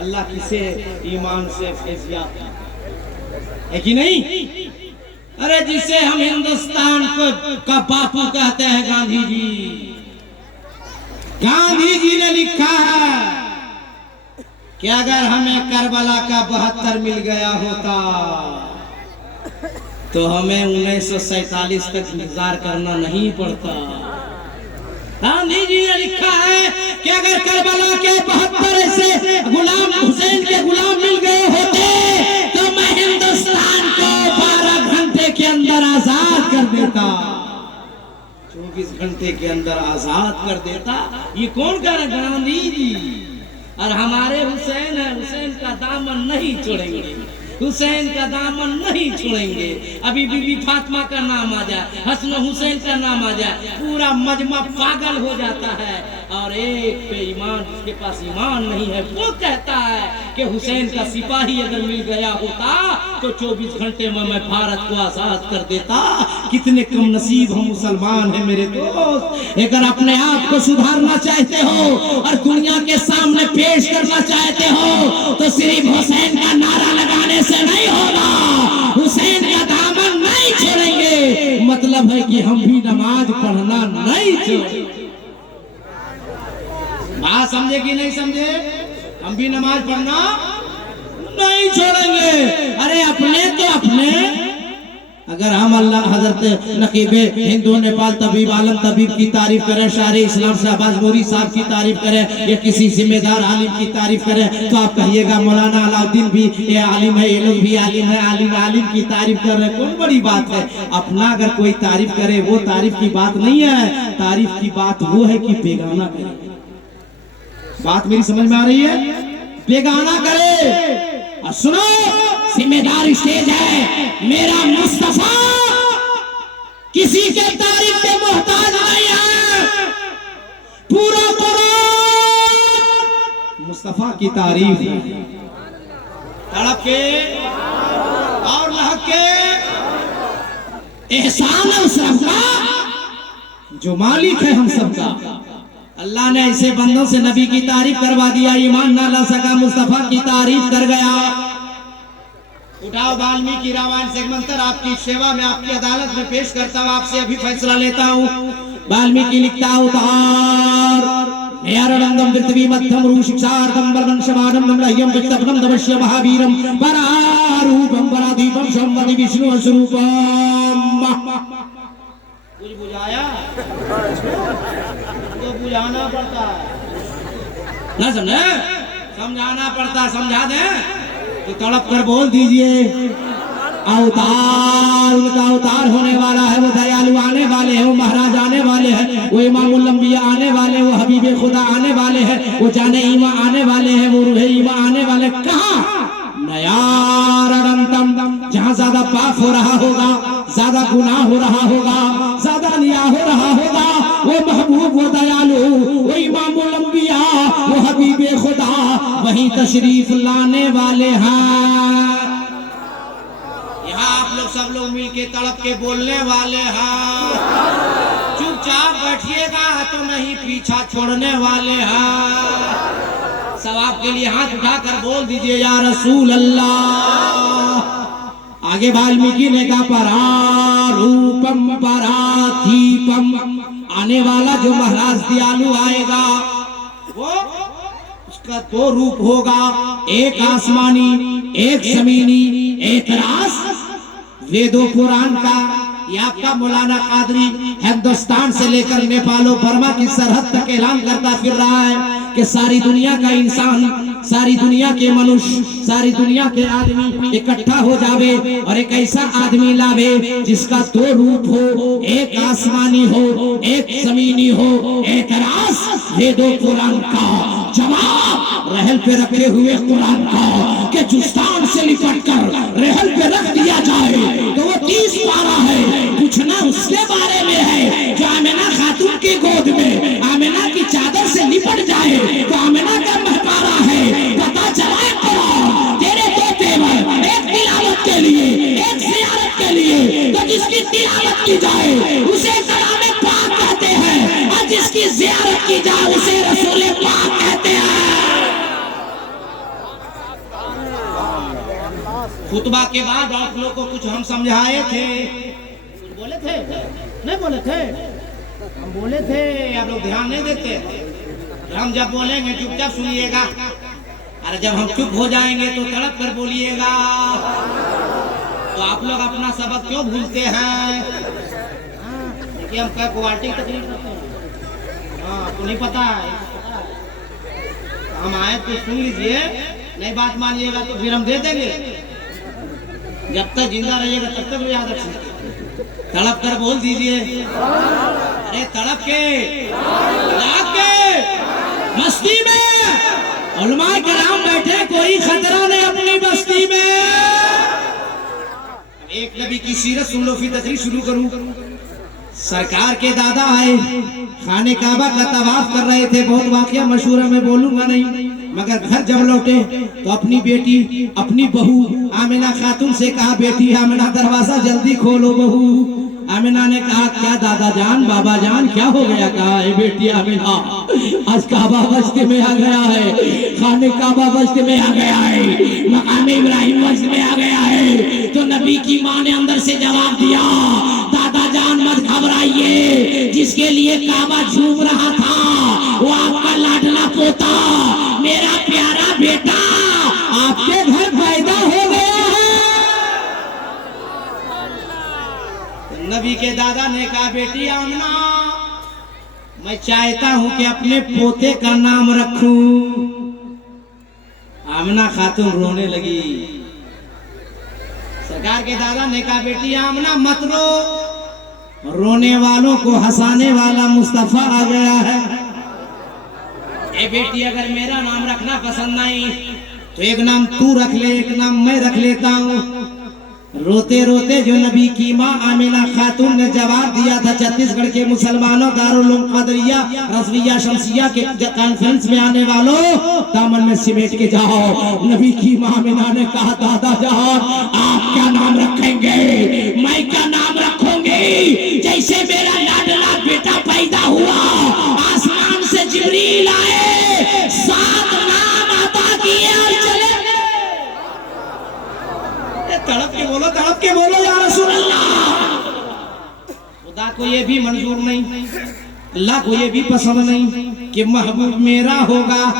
अल्लाह किसे ईमान से फैज़याब है कि नहीं। अरे जिसे हम हिंदुस्तान का बापू कहते हैं गांधी जी ने लिखा है कि अगर हमें करबला का 72 मिल गया होता तो हमें 1947 तक इंतजार करना नहीं पड़ता। गांधी जी ने लिखा है कि अगर करबला के 72 से गुलाम हुसैन के गुलाम मिल गए होते तो मैं हिंदुस्तान को 12 घंटे के अंदर आजाद कर देता, 24 घंटे के अंदर आजाद कर देता। ये कौन कह रहा? गांधी जी। और हमारे हुसैन है, हुसैन का दामन नहीं छोड़ेंगे, हुसैन का दामन नहीं छोड़ेंगे। अभी बीबी फातिमा का नाम आ जाए, हसन हुसैन का नाम आ जाए, पूरा मजमा पागल हो जाता है। और एक पे ईमान, जिसके पास ईमान नहीं है, वो कहता है कि हुसैन का सिपाही अगर मिल गया होता तो 24 घंटे में मैं भारत को आजाद कर देता। कितने कम नसीब हम मुसलमान हैं मेरे दोस्त। अगर अपने आप को सुधारना चाहते हो और दुनिया के सामने पेश करना चाहते हो तो सिर्फ हुसैन का नारा लगाने से नहीं होगा, हुसैन का दामन नहीं छोड़ेंगे। मतलब है कि हम भी नमाज पढ़ना नहीं छोड़ेंगे। बात समझे कि नहीं समझे? हम भी नमाज पढ़ना नहीं छोड़ेंगे। अरे अपने तो अपने, अगर हम अल्लाह हजरत नकीबे हिंदू नेपाल तबीब आलम तबीब की तारीफ करें, शायर इस्लाम शहबाज नूरी साहब की तारीफ करें, या किसी जिम्मेदार आलिम की तारीफ करें, तो आप कहिएगा मौलाना अलाउद्दीन भी ये आलिम है, ये लोग भी आलिम है, आलिम की तारीफ कर रहे हैं। कौन बड़ी बात है? अपना अगर कोई तारीफ करे वो तारीफ की बात नहीं है, तारीफ की बात वो है कि बेगाना करे। बात मेरी समझ में आ रही है? बेगाना करे। और सुनो, जिम्मेदार स्टेज है, मेरा मुस्तफा किसी के तारीफ के मोहताज नहीं है। पूरा कुरान मुस्तफा की तारीफ है। तड़प के और लहक के एहसान है उस रब का जो मालिक है हम सबका। अल्लाह ने ऐसे बंदों से नबी की तारीफ करवा दिया, ईमान ना ला सका, मुस्तफा की तारीफ कर गया। उठाओ वाल्मीकि रामायण सेगमंतर आपकी सेवा में, आपकी अदालत में पेश करता हूँ, आपसे अभी फैसला लेता हूँ। वाल्मीकि लिखता उतार यारंदम पृथ्वी मध्यम रू शिक्षार्थम वरवंशवादम नम्रह्यम विक्तपनम दवश्य महावीरम परारूपम परादीपम संवदि विष्णु स्वरूपम। कुछ बुझाया तो बुझाना पड़ता है ना, समझे? समझाना पड़ता, समझा दे तो तड़प कर बोल दीजिए। अवतार उनका अवतार होने वाला है, वो दयालु आने वाले हैं, वो महाराज आने वाले हैं, वो इमामुल अंबिया आने वाले, वो हबीबे खुदा आने वाले हैं, वो जाने ईमा आने वाले हैं, वो रूहे ईमा आने वाले। कहाँ? नयारंतम, जहाँ ज्यादा पाप हो रहा होगा, ज्यादा गुनाह हो रहा होगा, ज्यादा निया हो रहा होगा, वो महबूब, वो दयालु, वो इमामुल अंबिया, वो हबीबे खुदा वहीं तशरीफ लाने वाले हैं। यहाँ आप लोग सब लोग मिलके तड़प के बोलने वाले हैं। चुपचाप बैठिएगा तो नहीं पीछा छोड़ने वाले हैं। सवाब के लिए हाथ उठाकर बोल दीजिए या रसूल अल्लाह। आगे वाल्मीकि ने कहा परारूपम पराधीपम, आने वाला जो महाराज दयालु आएगा वो उसका दो रूप होगा, एक आसमानी एक जमीनी, एक रास वेदों पुराण का। ये आपका मौलाना कादरी हिंदुस्तान से लेकर नेपाल और बर्मा की सरहद तक ऐलान करता फिर रहा है कि सारी दुनिया का इंसान, सारी दुनिया के मनुष्य, सारी दुनिया के आदमी इकट्ठा हो जावे और एक ऐसा आदमी लावे जिसका दो रूप हो, एक आसमानी हो एक जमीनी हो, एक रास वेदों पुराण का जवाब रहल पे रखे हुए कुरान का के जुस्तान से लिपट कर रहल पे रख दिया जाए तो वो 30 पारा है। पूछना उसके बारे में है जो आमिना खातून की गोद में आमिना की चादर से लिपट जाए तो आमिना का महपारा है। पता चला तेरे दो तेवर, एक तिलावत के लिए एक ज़ियारत के लिए, तो जिसकी तिलावत की जाए उसे कलामे पाक कहते हैं और जिसकी ज़ियारत की जाए उसे रसूले पाक कहते हैं। खुतबा के बाद आप लोग को कुछ हम समझाए थे, बोले थे नहीं बोले थे, हम बोले थे, आप लोग ध्यान नहीं देते। हम जब बोलेंगे चुपचाप सुनिएगा, अरे जब हम चुप हो जाएंगे तो तड़प कर बोलिएगा। तो आप लोग अपना सबक क्यों भूलते हैं? देखिए हम क्या क्वालिटी तकलीफ करते हैं। हाँ आपको नहीं पता है, हम आए तो सुन लीजिए, नहीं बात मानिएगा तो फिर हम दे देंगे। जब तक जिंदा रहिएगा तब तक याद रखिए। तड़प कर बोल दीजिए, अरे तड़प के मस्ती में उलमाए कराम बैठे, कोई खतरा नहीं अपनी बस्ती में। एक नबी की सीरत सुन लो फिर तकरीर शुरू करूं। सरकार के दादा आए, खाने काबा का तवाफ कर रहे थे, बहुत वाकया मशहूर है, मैं बोलूंगा नहीं, मगर घर जब लौटे तो अपनी बेटी, अपनी बहू आमिना खातून से कहा, बेटी आमिना दरवाजा जल्दी खोलो। बहू आमिना ने कहा, क्या दादा जान बाबा जान क्या हो गया? कहा, बेटी आमिना आज काबा बस्ती में आ गया है, खाने काबा बस्ती में आ गया है, मकाम इब्राहिम बस्ती में आ गया है। तो नबी की माँ ने अंदर से जवाब दिया, दादा जान मत घबराइए, जिसके लिए काबा झूम रहा था वो आपका लाडला पोता, मेरा प्यारा बेटा आपके घर नबी के दादा ने कहा बेटी आमना मैं चाहता हूं कि अपने पोते का नाम रखूं। आमना खातून रोने लगी। सरकार के दादा ने कहा बेटी आमना मत रो, रोने वालों को हंसाने वाला मुस्तफा आ गया है। ए बेटी अगर मेरा नाम रखना पसंद नहीं तो एक नाम तू रख ले, एक नाम मैं रख लेता हूँ। रोते रोते जो नबी की माँ आमिना खातून ने जवाब दिया था, छत्तीसगढ़ के मुसलमानों, दारुल उलूम कादरिया रज़विया शमसिया के कॉन्फ्रेंस में आने वालों, दामन में सिमट के जाओ। नबी की माँ आमिना ने कहा दादा जान आप क्या नाम रखेंगे? मैं क्या नाम रखूंगी? जैसे मेरा लाडला बेटा पैदा हुआ आसमान से जिब्रील आए, 7 नाम अता किए और चले। तड़प के बोलो या रसूल अल्लाह। खुदा को ये भी मंजूर नहीं, अल्लाह को ये भी पसंद नहीं कि महबूब मेरा होगा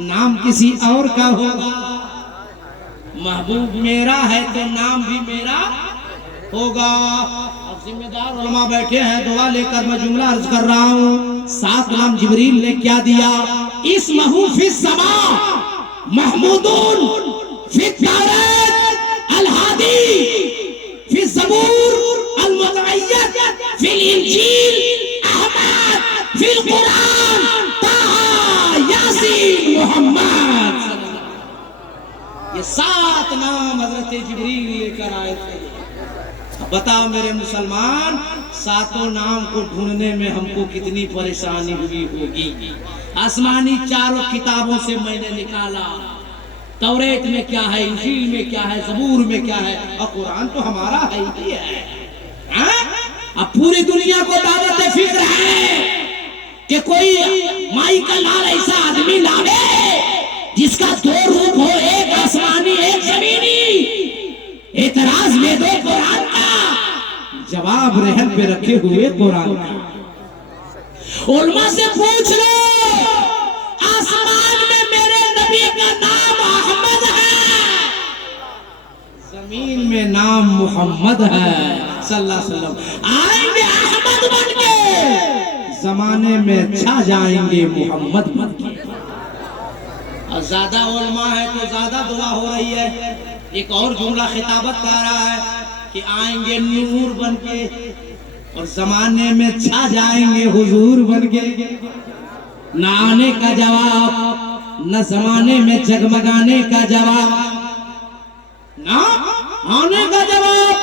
नाम किसी और का होगा। महबूब मेरा है तो नाम भी मेरा होगा। अब जिम्मेदार उलमा बैठे हैं, दुआ लेकर मैं जुमला अर्ज कर रहा हूँ। 7 नाम जिब्रील ने क्या दिया? इस्महु फिस समा महमूदुन फित तौरात अल-हादी फिस ज़बूर अल-मुतअय्यद फिल इंजील अहमद फिल कुरान ताहा यासीन मोहम्मद। ये 7 नाम हजरत जिब्रील लेकर आए थे। अब बताओ मेरे मुसलमान, 7 नाम को ढूंढने में हमको कितनी परेशानी हुई होगी। आसमानी चारों किताबों से मैंने निकाला, तौरेत में क्या है, इंजील में क्या है, ज़बूर में क्या है, और कुरान तो हमारा है ही है। अब पूरी दुनिया को दावत फिक्र है कि कोई माई का लाल ऐसा आदमी लावे जिसका 2 रूप हो, एक आसमानी एक जमीनी। एतराज ले दो कुरान का, जवाब रहन पे रखे हुए कुरान का। उलमा से पूछ लो, आसमान में मेरे नबी का नाम अहमद है, जमीन में नाम मोहम्मद है सल्लल्लाहु अलैहि वसल्लम। आएंगे अहमद बन के, जमाने में छा जाएंगे मोहम्मद बन के। और ज्यादा उलमा है तो ज्यादा दुआ हो रही है। एक और जुमला खिताबत कर रहा है कि आएंगे नूर बन के और जमाने में छा जाएंगे हुजूर बन के। न आने का जवाब, न जमाने में जगमगाने का जवाब, न आने का जवाब,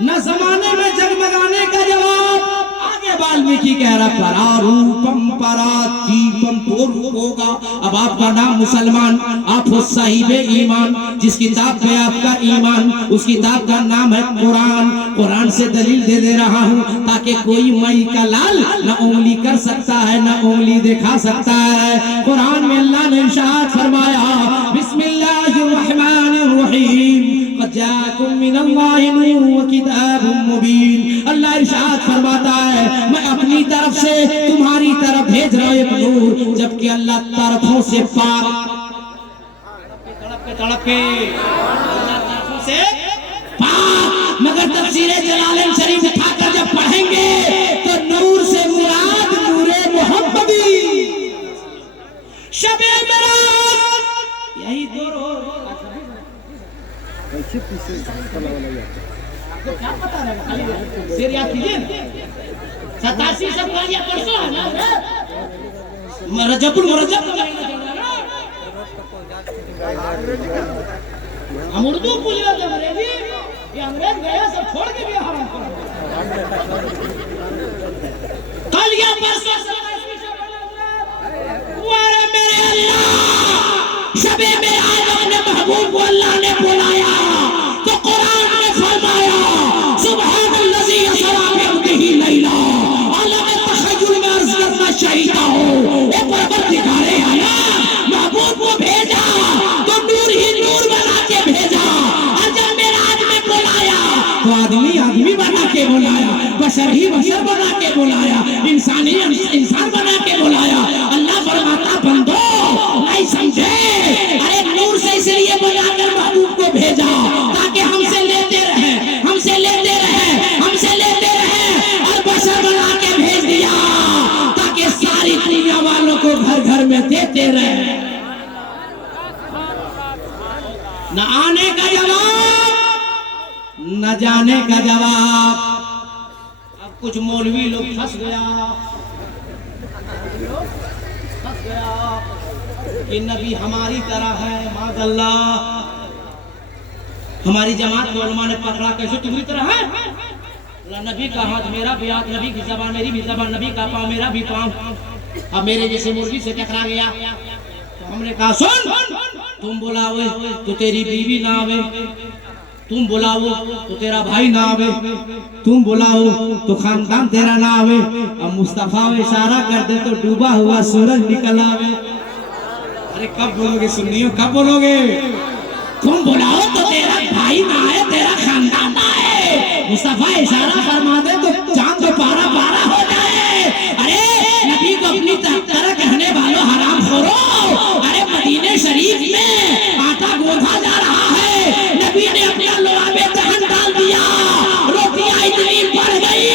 न जमाने में जगमगाने का जवाब। आगे वाल्मीकि कह रहा परारूपम परातीपम, तो रूप होगा। अब आपका नाम मुसलमान, आप हो साहिबे ईमान। जिस किताब पे आपका ईमान, उस किताब का नाम है कुरान। कुरान से दलील दे रहा हूँ ताकि कोई मई का लाल न उंगली कर सकता है, न उंगली दिखा सकता है। कुरान में अल्लाह ने इरशाद फरमाया, बिस्मिल्लाहिर्रहमानिर्रहीम, क़द जाअकुम मिनल्लाहि नूरुन व किताबुम मुबीन। अल्लाह इरशाद फरमाता है, मैं अपनी तरफ से तुम्हारी तरफ भेज रहा हूं एक नूर, जबकि अल्लाह तरफों से पाक। तड़प के अल्लाह तरफों से पाक। मगर तफसीरे जलालैन शरीफ उठाकर जब पढ़ेंगे तो नूर से मुराद नूरे मोहम्मदी, शबे मेराज, यही 2 रोज। आपको क्या पता रहेगा, शेर याद कीजिए ना। 87 सब वालिया परसों है ना, रजबुल मुरज्जब का महीना चल रहा है। हम उर्दू बोल रहे थे, अंग्रेजी ये अंग्रेज गया सब छोड़ के भी हराम कर। कल या परसों 87 शब वारे मेरे अल्लाह, शबे मेराज अपने महबूब को अल्लाह ने बुलाया तो कुरान ने फरमाया, सुब्हानल्लज़ी असरा बिअब्दिही लैला, आलम तखय्युल में अर्ज़ करना चाहता हूँ। ए परवरदिगारे आलम, महबूब को भेजा तो नूर ही नूर बना के भेजा। और जब मेराज में बुलाया तो आदमी आदमी बना के बुलाया, बशर ही बशर बना के बुलाया, इंसान ही इंसान बना के बुलाया। अल्लाह फरमाता बंदो नहीं समझे, अरे नूर से इसलिए बुलाकर महबूब को भेजा ताकि हमसे लेते रहे, हमसे लेते रहे, हमसे लेते रहे। में देते रहे। न आने का जवाब न जाने का जवाब। अब कुछ मौलवी लोग फंस गया कि नबी हमारी तरह है। माज़अल्लाह, हमारी जमात के उलमा ने पकड़ा, कैसे तुम्हारी तरह है? नबी का हाथ मेरा भी हाथ, नबी की ज़बान मेरी भी ज़बान, नबी का पाँव मेरा भी पाँव। अब मेरे जैसे मुर्गी से टकरा गया तो हमने कहा सुन, तुम बुलाओ तो तेरी बीवी ना आवे, तुम बुलाओ तो तेरा भाई ना आवे, तुम बुलाओ तो खानदान तेरा ना आवे। अब मुस्तफा इशारा कर दे तो डूबा हुआ सूरज निकल आवे। अरे कब बोलोगे सुन्नियों, कब बोलोगे? तुम बुलाओ तो तेरा भाई ना आए, तेरा खानदान ना आए। मुस्तफा इशारा फरमा दे तो चांद तो पारा पारा हो जाए। अरे नबी को अपनी तरह कहने वालों हराम खोरो, अरे मदीने शरीफ में आटा गूंथा जा रहा है, नबी ने अपना लोहा में दहन डाल दिया, रोटियां इतनी बढ़ गई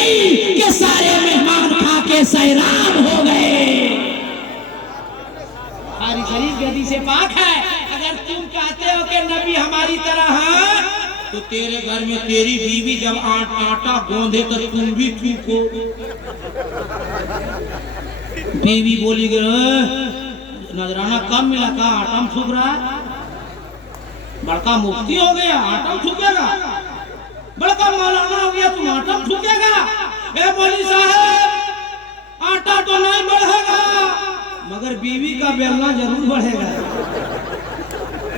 कि सारे मेहमान खा के सैरान हो गए। हमारी शरीफ गदी से पाक है। अगर तुम कहते हो कि नबी हमारी तरह है तो तेरे घर में तेरी बीवी जब आटा गूंधे तो तुम भी थूको। बीवी बोली नजराना कम मिला का आटा में थूक रहा है, बड़का मुफ्ती हो गया आटा में थूकेगा, बड़का मौलाना हो गया तुम आटा में थूकेगा। ए मौलवी साहब आटा तो नहीं बढ़ेगा मगर बीवी का बेलना जरूर बढ़ेगा।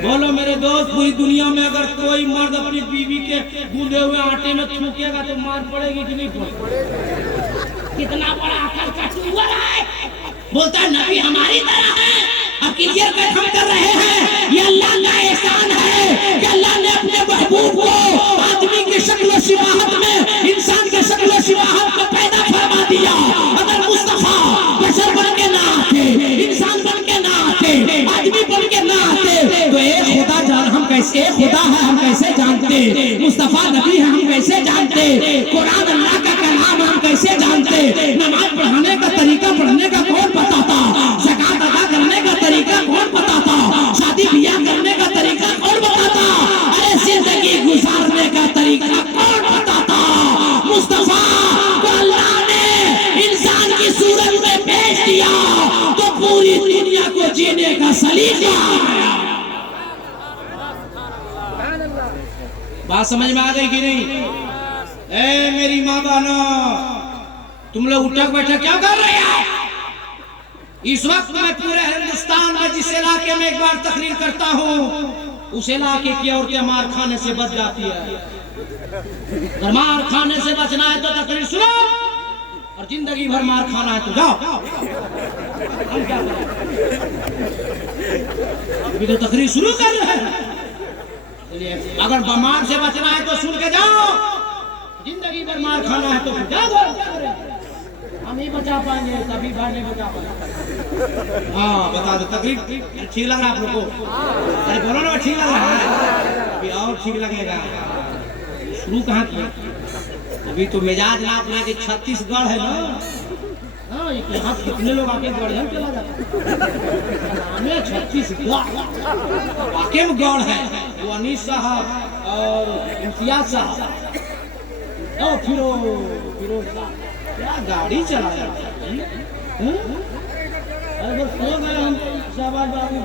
बोलो मेरे दोस्त, पूरी दुनिया में अगर कोई मर्द अपनी बीवी के गूंदे हुए आटे में थूकेगा तो मार पड़ेगी कि नहीं पड़ेगी? कितना बड़ा अकल का टूवर है, बोलता है नबी हमारी तरह है। अब क्लियर कट हम कर रहे हैं, ये अल्लाह का एहसान है कि अल्लाह ने अपने महबूब को आदमी की शक्ल शिबाहत में, इंसान के शक्ल शिबाहत को पैदा फरमा दिया। अगर मुस्तफा बशर बन के ना आते, इंसान बन के ना आते, आदमी बन के ना आते तो एक खुदा जान हम कैसे, एक खुदा है हम कैसे जानते, मुस्तफा नबी है हम कैसे जानते, कुरान अल्लाह का कलाम हम कैसे जानते, नमाज पढ़ाने का तरीका पढ़ने का कौन बताता, ज़कात अदा करने का तरीका कौन बताता, शादी ब्याह करने का तरीका कौन बताता, अरे जिंदगी गुजारने का तरीका कौन बताता? मुस्तफा को अल्लाह ने इंसान की सूरत में भेज दिया तो पूरी दुनिया को जीने का सलीका आया। बात समझ में आ गई कि नहीं? ए मेरी माँ बहनो, तुम लोग उठक बैठक क्या कर रहे हैं? इस वक्त मैं पूरे हिंदुस्तान में जिस इलाके में एक बार तकरीर करता हूँ उस इलाके की औरतें मार खाने से बच जाती है। अगर मार खाने से बचना है तो तकरीर सुनो, और जिंदगी भर मार खाना है तो जाओ। हम क्या करें, अभी तो तकरीर शुरू कर रहे हैं। अगर बीमार से बचना है तो सुन के जाओ, जिंदगी भर मार खाना है तो जाओ। हम ही बचा पाएंगे, कभी बार नहीं बचा पाएंगे। हाँ बता दो, तकरीर ठीक लग रहा है आप लोग को? अरे बोलो ना ठीक लग रहा है, अभी और ठीक लगेगा। शुरू कहाँ किया? अभी तो मिजाज नाप रहे कि छत्तीसगढ़ है ना। हाँ यहाँ कितने लोग आके गढ़ चला जाता, छत्तीसगढ़ वाकई में गढ़ है। वो अनीस साहब और इम्तियाज साहब और फिरोज साहब क्या गाड़ी चलाया। अरे बस सो गए हम शाहबाज बाबू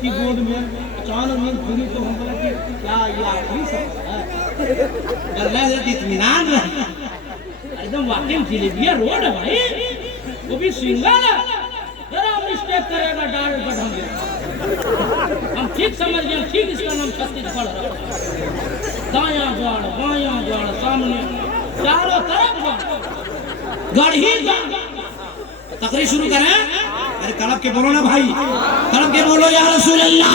की गोद में, अचानक नींद खुली तो हम बोला कि क्या ये आखिरी सफर है? इत्मीनान एकदम वाकई जिलेबिया रोड है भाई, वो भी सिंगल है। जरा मिस्टेक करेगा डाल बढ़ाएंगे हम, ठीक समझ गए, ठीक इसका नाम छत्तीसगढ़ है। दायां गढ़ बायां गढ़ सामने चारों तरफ गढ़ ही गढ़। तकरीर शुरू करें? अरे तड़प के बोलो ना भाई, तड़प के बोलो या रसूल अल्लाह।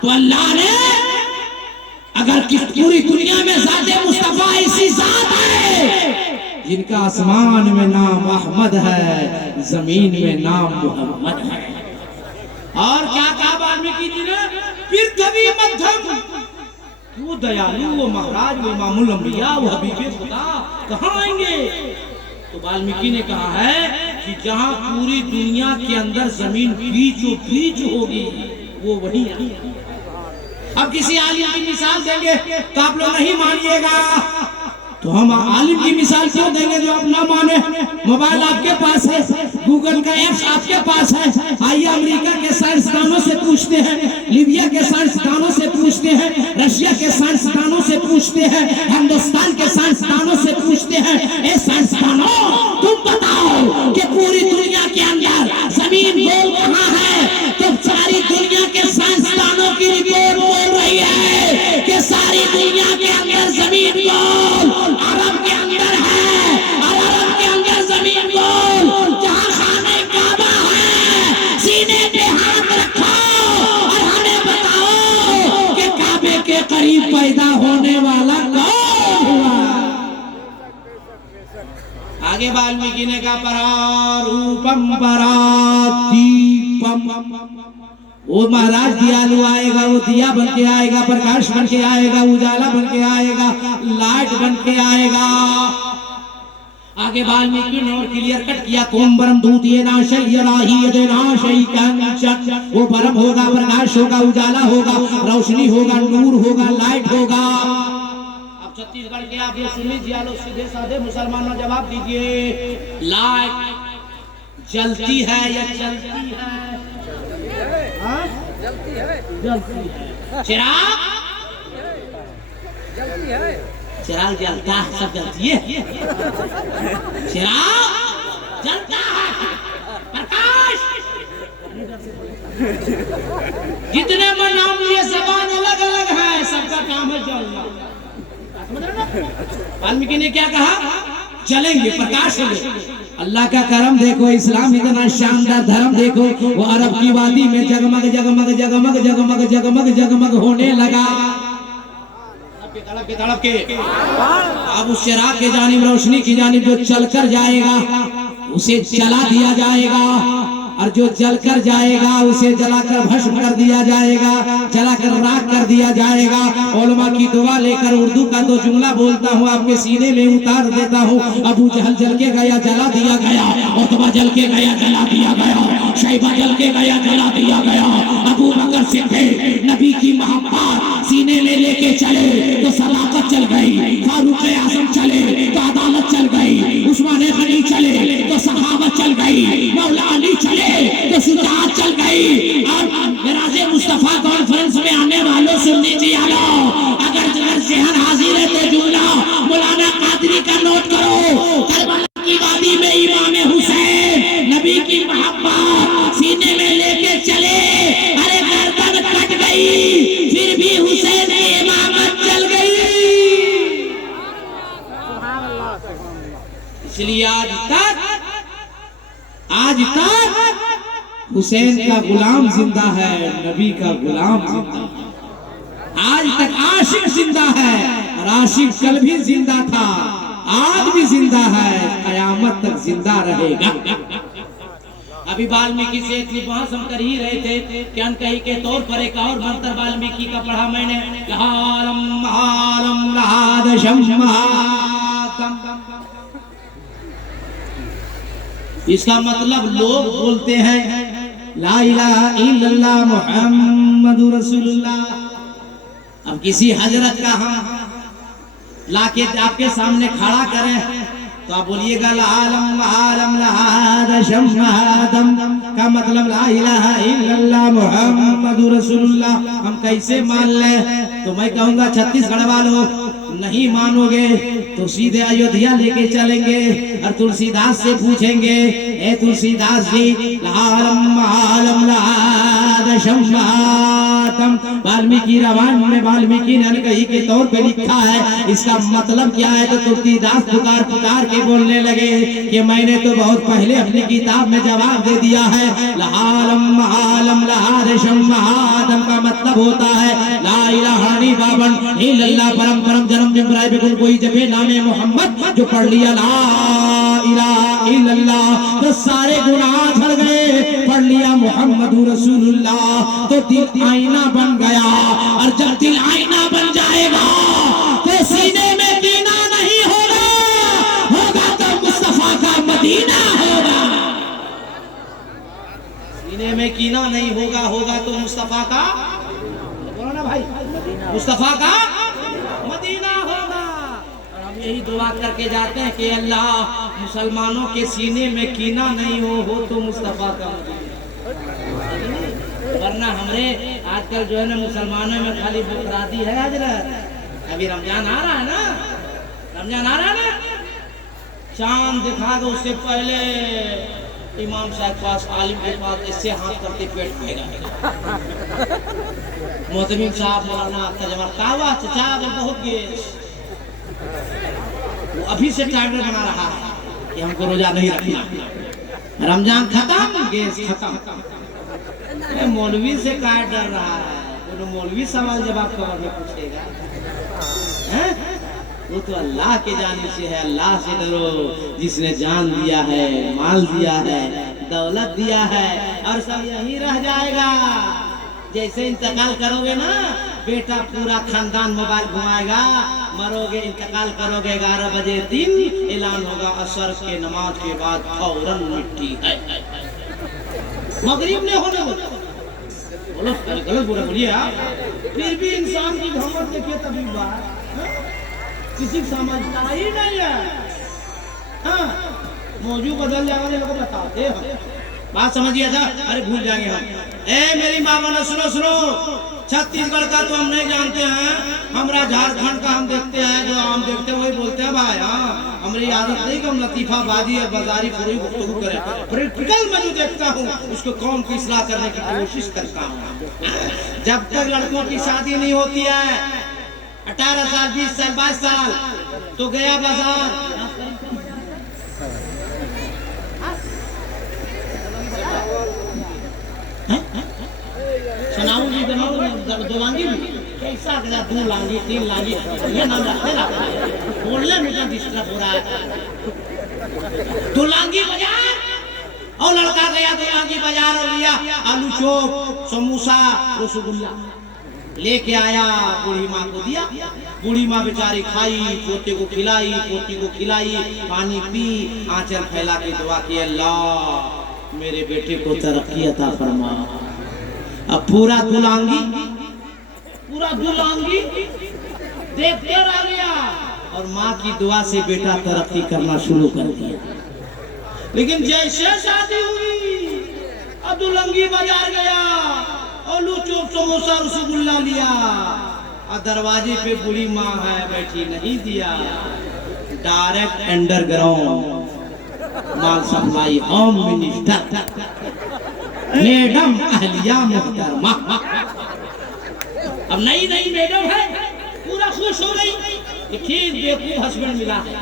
तो अल्लाह ने अगर किस पूरी दुनिया में ज़ाते मुस्तफा ऐसी ज़ात है जिनका आसमान में नाम अहमद है, जमीन में नाम मोहम्मद है। और क्या कहा वाल्मीकि जी ने? पृथ्वी मध्यम, वो दयालु, वो महाराज, वो इमामुल अंबिया, वो हबीबे खुदा कहाँ आएंगे? तो वाल्मीकि ने कहा है कि जहां पूरी दुनिया के अंदर जमीन बीचों बीच होगी वो वही है। अब किसी आलिम की मिसाल देंगे तो आप लोग नहीं मानिएगा, तो हम आलिम की मिसाल क्यों देंगे जो आप ना माने। मोबाइल आपके पास है, गूगल का ऐप्स आपके पास है। आइए अमेरिका के साइंसदानों से पूछते हैं, लीबिया के साइंसदानों से पूछते हैं, रशिया के साइंसदानों से पूछते हैं, हिंदुस्तान के साइंसदानों से पूछते हैं, ए साइंसदानों तुम बताओ कि पूरी दुनिया के अंदर जमीन गोल कहाँ है। तो सारी दुनिया के साइंसदानों की रिपोर्ट बोल रही है कि सारी दुनिया के अंदर जमीन गोल अरब के अंदर है, और अरब के अंदर जमीन गोल जहां खाने काबा है। सीने पे हाथ रखो और हमें बताओ कि काबे के करीब पैदा होने वाला कौन हुआ। आगे वाल्मीकि ने कहा परारूपम परादीपम, वो महाराज दियालु आएगा, वो दिया बन के आएगा, प्रकाश बन के आएगा, उजाला बन के आएगा, लाइट बन के आएगा। आगे वाल्मीकि ने और क्लियर कट किया कोम्बरम दूतिये नाशयी कंचन, वो परम होगा, प्रकाश होगा, उजाला होगा, रोशनी होगा, नूर होगा, लाइट होगा। अब छत्तीसगढ़ के आप ये सुनी दियालु सीधे साधे मुसलमानों जवाब दीजिए, लाइट जलती है या चलती है? जलती है। चिराग जलती है, चिराग जलता है, सब जलती है। चिराग जलता है, प्रकाश जितने में नाम लिए जबान अलग अलग है, सबका काम है जलना। वाल्मीकि ने क्या कहा? जलेंगे, प्रकाश होंगे। अल्लाह का करम देखो, इस्लाम इतना शानदार धर्म देखो, वो अरब की वादी में जगमग जगमग जगमग जगमग जगमग जगमग होने लगा। तड़प के अब उस चिराग के जानिब, रोशनी की जानिब जो चलकर जाएगा उसे जला दिया जाएगा, और जो जलकर जाएगा उसे जलाकर भस्म कर दिया जाएगा, जलाकर राख कर दिया जाएगा। उलमा की दुआ लेकर उर्दू का दो जुमला बोलता हूँ, आपके सीने में उतार देता हूँ। अबू जहल जल के गया, जला दिया गया। उतबा जल के गया, जला दिया गया। शैबा जल के गया, जला दिया गया। अबू बकर सिद्दीक नबी की मोहब्बत सीने में लेके चले तो सदाकत चल गई, फारूक आजम चले तो अदालत चल गई, उस्मान गनी चले तो सहाबत चल गई, मौला अली चले तो शुजाअत चल गई। और मिराजे मुस्तफा कॉन्फ्रेंस में आने वालों सुन्नी जी आलो, अगर जहन हाजिर है तो जुमला मौलाना कादरी का नोट करो। करबला की वादी में इमाम हुसैन नबी की मोहब्बत सीने में लेके चले, अरे गर्दन कट गई फिर भी हुसैन की इमामत चल गई। इसलिए आज तक हुसैन का गुलाम जिंदा है, नबी का गुलाम जिंदा है। आज तक आशिक जिंदा है, और आशिक कल भी जिंदा था, आज भी जिंदा है, कयामत तक जिंदा रहेगा। अभी वाल्मीकि से एक बहस हम कर ही रहे थे, ज्ञान कही के तौर पर एक और मंत्र वाल्मीकि का पढ़ा मैंने, लहारम हारम लहादशम महातम। इसका मतलब लोग बोलते हैं ला इलाहा इल्लल्लाह मुहम्मदुर रसूलुल्लाह। अब किसी हजरत का हम लाके आपके सामने खड़ा करें तो आप बोलिएगा लालम आलम लादशम आदम, का मतलब ला इलाहा इल्लल्लाह मुहम्मदुर रसूलुल्लाह। हम कैसे मान लें? तो मैं कहूँगा छत्तीसगढ़ वालों नहीं मानोगे तो सीधे अयोध्या लेके चलेंगे और तुलसीदास से पूछेंगे, ए तुलसीदास जी लालम आलम लादशम आदम, वाल्मीकि रामायण में वाल्मीकि ने कही के तौर पे लिखा है, इसका मतलब क्या है? तो तुलसीदास पुकार पुकार के बोलने लगे कि मैंने तो बहुत पहले अपनी किताब में जवाब दे दिया है। लालम आलम लादशम आदम का मतलब होता है ला इलाहा इल्लल्लाह, परम परम जन्म जिब्राइल बिल्कुल कोई जबे नामे मोहम्मद, जो पढ़ लिया ला इलाहा इल्लल्लाह तो सारे गुनाह झड़ गए। पढ़ लिया मुहम्मदुर रसूलुल्लाह तो दिल आईना बन गया, और जब दिल आईना बन जाएगा तो सीने में कीना नहीं होगा, होगा तो मुस्तफा का सीने में कीना नहीं होगा, होगा तो मुस्तफा का, बोलो ना भाई, मुस्तफा का मदीना होगा। और हम यही दुआ करके जाते हैं कि अल्लाह मुसलमानों के सीने में कीना नहीं हो तो मुस्तफा का मदीना। वरना हमने आजकल जो है ना मुसलमानों में खाली बुकराती है। हजरत अभी रमजान आ रहा है ना, रमजान आ रहा है ना, चांद दिखा दो उससे पहले इमाम साहब पास, आलिम के पास इससे हाथ करते पेट खाएगा। मोहतमीम साहब मौलाना तजमर कावा चचा बहुत गैस, वो अभी से टाइमर बना रहा है कि हमको रोजा नहीं रखना, रमजान खत्म गैस खत्म। मौलवी से क्या डर रहा है, मौलवी सवाल जवाब कवर में पूछेगा, वो तो अल्लाह के जाने से है। अल्लाह से डरो जिसने जान दिया है, माल दिया है, दौलत दिया है, और सब यही रह जाएगा। जैसे इंतकाल करोगे ना बेटा, पूरा खानदान मोबाइल घुमाएगा, मरोगे इंतकाल करोगे 11 बजे दिन ऐलान होगा असर के नमाज के बाद फौरन मिट्टी है। मगरिब ने होने बोलो गलत बोला बोलिए आप, फिर भी इंसान की घमंड देखिए तभी बात, किसी समझता ही नहीं है। हाँ, मौजू बदल जाने लोग बताते हैं, बात समझिए था, अरे भूल जाएंगे हम। मेरी मामा ने सुनो सुनो, छत्तीसगढ़ का तो हम नहीं जानते हैं, हमारा झारखंड का हम देखते हैं, जो हम देखते हैं वही बोलते हैं भाई। हाँ, हमारी आदत नहीं कि हम लतीफाबाजी या बाजारी पूरी गुफ्तगू करें, प्रैक्टिकल मैं जो देखता हूँ उसको कौम की इस्लाह करने की कोशिश करता हूँ। जब तक लड़कों की शादी नहीं होती है 18 साल 20 साल 22 साल, तो गया बाजार सुनाऊं जी, दो लांगी कैसा गया, 2 लांगी 3 लांगी, ये नाम रखते बोलने में डिस्टर्ब हो रहा है। 2 लांगी बाजार, और लड़का गया 2 लांगी बाजार और लिया आलू चौप, समोसा, रसगुल्ला लेके आया, बूढ़ी माँ को दिया। बूढ़ी माँ बेचारी खाई, पोते को खिलाई, पोती को खिलाई, पानी पी, आंचल फैला के दुआ की, अल्लाह मेरे बेटे को तरक्की अता फरमा। अब पूरा दुलांगी देखते रह गया, और माँ की दुआ से बेटा तरक्की करना शुरू कर दिया। लेकिन जैसे शादी हुई, अब दुलंगी बाजार गया, आलू चौप समोसा रसगुल्ला लिया, और दरवाजे पे बूढ़ी माँ है बैठी, नहीं दिया, डायरेक्ट अंडरग्राउंड माल सप्लाई होम मिनिस्टर मैडम अहलिया मोहतरमा। अब नई नई मैडम है, पूरा खुश हो गई, ठीक बेवकूफ हस्बैंड मिला है।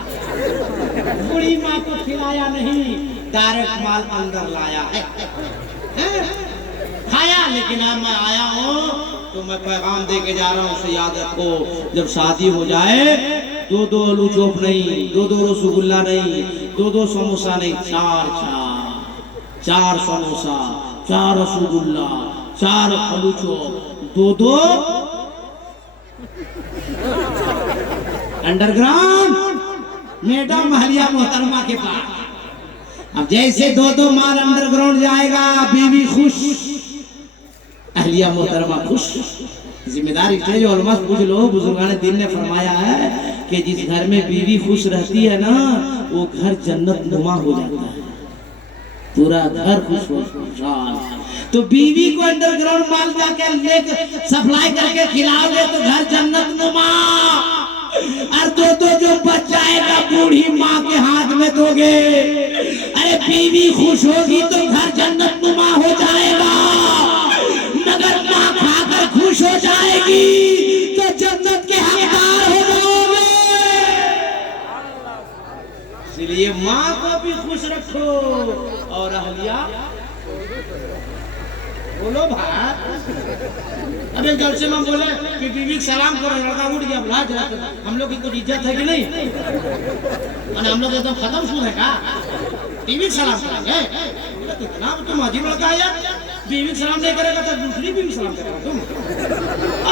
बूढ़ी माँ को खिलाया नहीं, डायरेक्ट माल अंदर लाया है, खाया। लेकिन अब मैं आया हूँ तो मैं पैगाम दे के जा रहा हूँ, उसे याद रखो, जब शादी हो जाए 2 आलू चौप नहीं, 2 रसगुल्ला नहीं, 2 समोसा नहीं, 4 समोसा, 4 रसगुल्ला, 4 आलू चौप, 2 अंडरग्राउंड मैडम महलिया मोहतरमा के पास। अब जैसे 2 माल अंडरग्राउंड जाएगा, बीवी खुश, अहलिया मोहतरमा खुश। जिम्मेदारी है जो अलमस पूछ लो, बुजुर्गान दिन ने फरमाया है कि जिस घर में बीवी खुश रहती है ना, वो घर जन्नत नुमा हो जाता है, पूरा घर खुश खुशहाल। तो बीवी को अंडरग्राउंड माल जाके लेकर सप्लाई करके खिलाओगे तो घर जन्नत नुमा, और 2 जो बच जाएगा बूढ़ी माँ के हाथ में दोगे। अरे बीवी खुश होगी तो घर जन्नत नुमा हो जाएगा, मगर माँ खाकर खुश हो जाएगी तो जन्नत के हकदार हो जाओगे। इसलिए माँ को भी खुश रखो, और अहलिया बोलो भाई। अबे जलसे में बोले कि बीवी सलाम करो, लड़का उठ गया, बुला जरा, हम लोग की कुछ इज्जत है कि नहीं? और हम लोग एकदम खत्म सुन है का बीवी सलाम करेंगे? कितना तुम अजीब लड़का है यार, बीवी सलाम नहीं करेगा तो दूसरी बीवी सलाम करेगा, तुम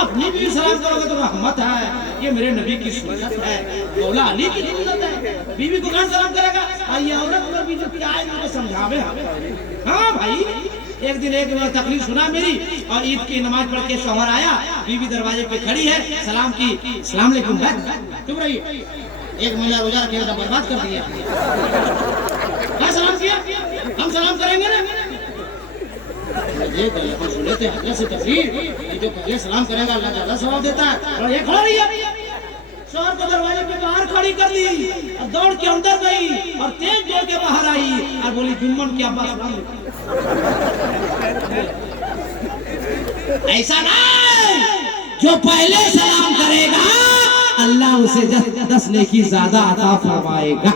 अपनी बीवी सलाम करोगे तो रहमत है, ये मेरे नबी की सुन्नत है, मौला अली की सुन्नत है। बीवी को कहाँ सलाम करेगा? ये औरत में भी जो क्या है समझावे। हाँ भाई, एक दिन एक तकलीफ सुना मेरी और ईद की नमाज पढ़ के शौहर आया, बीवी दरवाजे पे खड़ी है, सलाम की, सलाम अलैकुम, चुप रहिए, 1 महीना रोजा रखेगा तो बर्बाद कर दिया। क्या सलाम किया? हम सलाम करेंगे ना, ये गलत सुन लेते हैं से तकलीफ, ये जो पहले सलाम करेगा अल्लाह ज्यादा सवाब देता है। और ये खड़ा रही है, शौहर को दरवाजे पे बाहर खड़ी कर दी और दौड़ के अंदर गई और तेज दौड़ के बाहर आई और बोली जुम्मन की अब्बा सलाम। ऐसा नहीं, जो पहले सलाम करेगा अल्लाह उसे 10 नेकी ज्यादा अता फरमाएगा।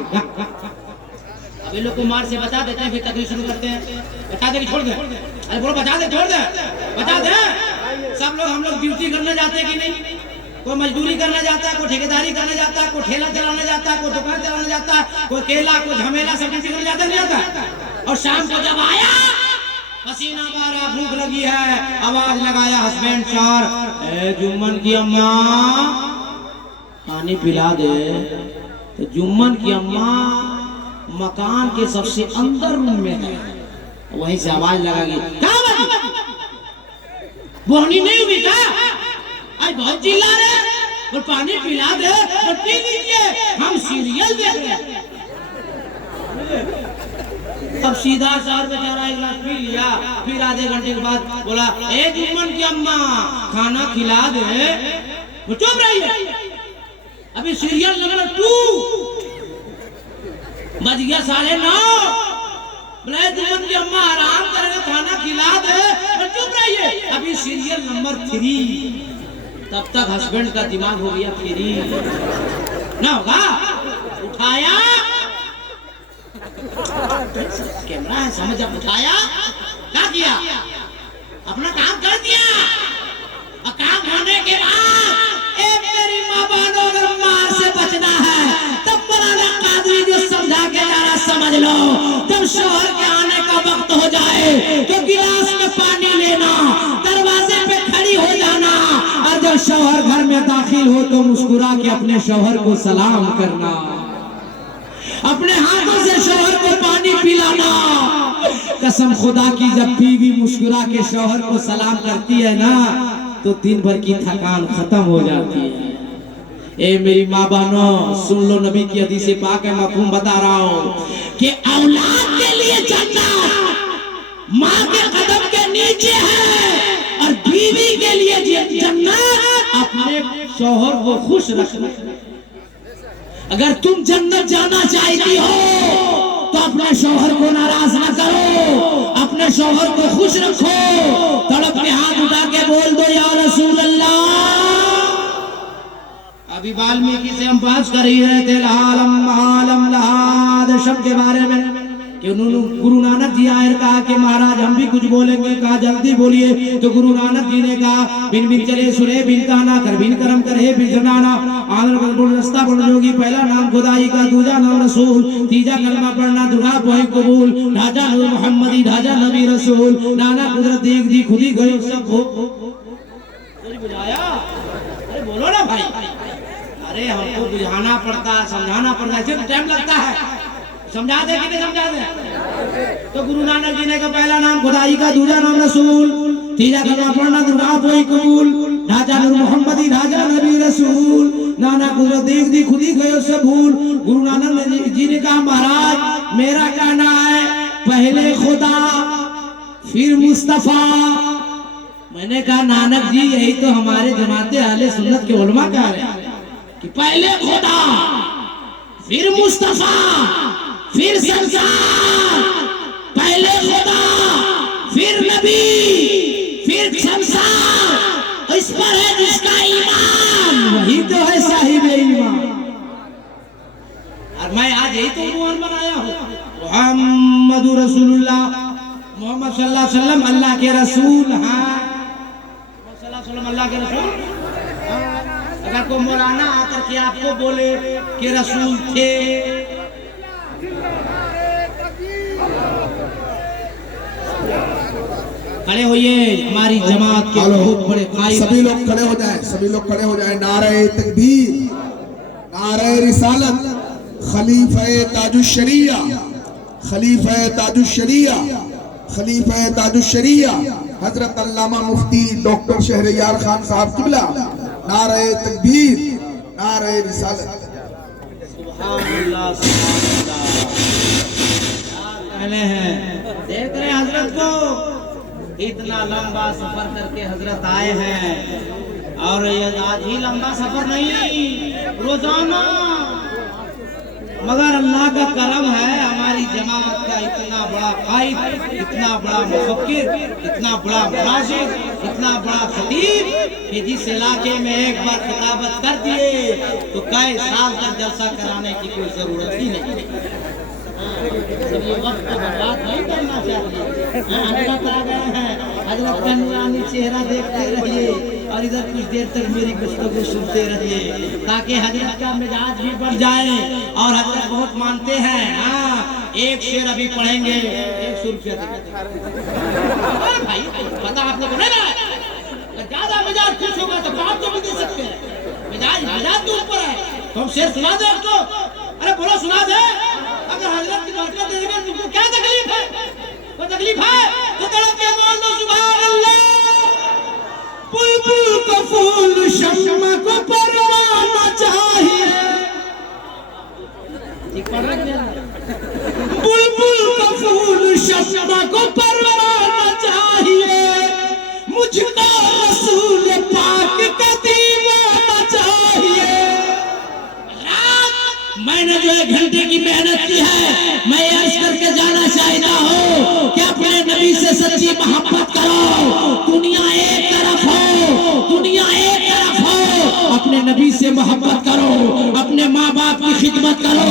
अभी लोग को मार से बचा देते हैं, फिर तकलीफ शुरू करते हैं, बचा दे कि छोड़ दे, अरे बोलो बचा दे, छोड़ दे, बचा दे। सब लोग हम लोग ड्यूटी करने जाते हैं कि नहीं? कोई मजदूरी करने जाता है, कोई ठेकेदारी करने जाता है, कोई ठेला चलाने जाता है, कोई दुकान चलाने जाता है, कोई केला, कोई झमेला, सब ड्यूटी करने जाता नहीं जाता। और शाम को जब आया पसीना मारा, भूख लगी है, आवाज लगाया हस्बैंड चार, जुम्मन की अम्मा पानी पिला दे। तो जुम्मन की अम्मा मकान के सबसे अंदर रूम में है, वहीं से आवाज लगाई, बोहनी नहीं हुई क्या? आज बहुत चिल्ला रहे और पानी पिला दे और पी लीजिए, हम सीरियल देख रहे हैं। अब सीधा चार बेचारा 1 गिलास पी लिया, फिर आधे घंटे के बाद बोला, ए जुम्मन की अम्मा खाना खिला दे। वो चुप रही है, अभी सीरियल नंबर 2 बज गया 9:30। बोले जुम्मन की अम्मा आराम करेगा, खाना खिला दे और चुप रही है, अभी सीरियल नंबर 3। तब तक हस्बैंड का दिमाग हो गया फ्री, ना होगा, उठाया कैमरा है, समझ, उठाया, क्या किया, अपना काम कर दिया। और काम होने के बाद एक मेरी माँ बहनों, अगर मार से बचना है तब मौलाना कादरी जो समझा के जरा समझ लो, जब शौहर के आने का वक्त हो जाए तो गिलास में पानी लेना, दरवाजे पे खड़ी हो जाना, और जब शौहर घर में दाखिल हो तो मुस्कुरा के अपने शौहर को सलाम करना, अपने हाथों से शौहर को पानी पिलाना। कसम खुदा की, जब बीवी मुस्कुरा के शौहर को सलाम करती है ना तो दिन भर की थकान खत्म हो जाती है। ए मेरी माँ बहनों, सुन लो, नबी की हदीस पाक है, मफहूम बता रहा हूँ कि औलाद के लिए जन्नत माँ के कदम के नीचे है और बीवी के लिए जन्नत अपने शौहर को खुश रखना। अगर तुम जन्नत जाना चाहती हो तो अपने शौहर को नाराज न करो, अपने शौहर को खुश रखो, तड़प के हाथ उठा के बोल दो, या रसूल अल्लाह। अभी वाल्मीकि से हम बात कर ही रहे थे शब्द के बारे में कि गुरु नानक जी आए, कहा कि महाराज हम भी कुछ बोलेंगे, कहा जल्दी बोलिए। तो गुरु नानक जी ने कहा, बिन बिन चले सुने, बिन कहना कर, बिन कर्म करे, बिन जनाना, रास्ता बोल जोगी, पहला नाम खुदाई का, दूजा नाम रसूल, तीजा कलमा पढ़ना, दुआ वही कबूल, ढांचा नूर मोहम्मदी, ढांचा नबी रसूल, नाना कुदरत देख दी खुदी गई सब हो बुझाया। अरे बोलो ना भाई, अरे हमको बुझाना पड़ता, समझाना पड़ता, सिर्फ टाइम लगता है, समझा दे कि नहीं समझा दे। तो गुरु नानक जी ने कहा, पहला नाम खुदाई का, दूजा नाम रसूल, तीजा कलमा पढ़ना, दुआ वही कबूल, ढांचा नूर मोहम्मदी, ढांचा नबी रसूल, नाना कुदरत देख दी खुदी गई सब भूल। गुरु नानक जी ने कहा, महाराज मेरा कहना है, पहले खुदा फिर मुस्तफा। मैंने कहा, नानक जी यही तो हमारे जमाते अहले सुन्नत के उलमा कह रहे हैं कि पहले खुदा फिर मुस्तफा फिर संसार, पहले खुदा फिर नबी फिर संसार। इस पर है जिसका ईमान, वही तो है साहिब ईमान। और मैं आज यही तो ईमान बनाया हूँ, मुहम्मद रसूलुल्लाह, मोहम्मद सल्लल्लाहु अलैहि वसल्लम अल्लाह के रसूल हैं, अल्लाह के रसूल। अगर कोई मौलाना आकर के आपको बोले कि रसूल थे, खड़े होइए, हमारी जमात के बहुत बड़े कायद, सभी लोग खड़े हो जाएं, सभी लोग खड़े हो जाएं। नारे तकबीर, नारे रिसालत, खलीफा ताजुश शरिया, खलीफा ताजुश शरिया खलीफा ताजुश्शरिया हजरत अल्लामा मुफ्ती डॉक्टर शहरयार खान साहब किबला, नारे तकबीर, नारे रिसालत। सुभान अल्लाह, सुभान अल्लाह। कहने हैं, देख रहे हैं हजरत को, इतना लंबा सफर करके हजरत आए हैं। और ये आज ही लंबा सफर नहीं, रोजाना। मगर अल्लाह का करम है, हमारी जमात का इतना बड़ा कायद, इतना बड़ा मुफक्किर, इतना बड़ा मुनाशिर, इतना बड़ा खतीब कि जिस इलाके में एक बार खिताबत कर दिए तो कई साल तक जलसा कराने की कोई जरूरत ही नहीं। ये वक्त को बर्बाद नहीं करना चाहिए। हजरत आ गए हैं, हजरत का नूरानी चेहरा देखते रहिए और इधर कुछ देर तक मेरी गुफ्तगू सुनते रहिए, ताकि हजरत का मिजाज भी बढ़ जाए। और हजरत बहुत मानते हैं। हाँ, एक शेर अभी पढ़ेंगे, 100 रुपया भाई, पता आपने को नहीं ना, ज्यादा मिजाज खुश होगा तो बाप तो भी दे सकते हैं। मिजाज तो ऊपर है, तो हम शेर सुना दे आपको। अरे बोलो, सुना दे। अगर हजरत की बरकत देंगे तुमको क्या तकलीफ है? कोई तकलीफ है तो तड़प के बोल दो सुभान अल्लाह। बुलबुल को फूल शम्मा को परवाना चाहिए, बुलबुल को फूल शम्मा को परवाना चाहिए, मुझको रसूल पाक का दीवाना चाहिए। मैंने जो 1 घंटे की मेहनत की है, मैं अर्ज करके जाना चाहता हूँ कि अपने नबी से सच्ची मोहब्बत करो। दुनिया एक तरफ हो, दुनिया एक तरफ हो, अपने नबी से मोहब्बत करो, अपने माँ बाप की खिदमत करो।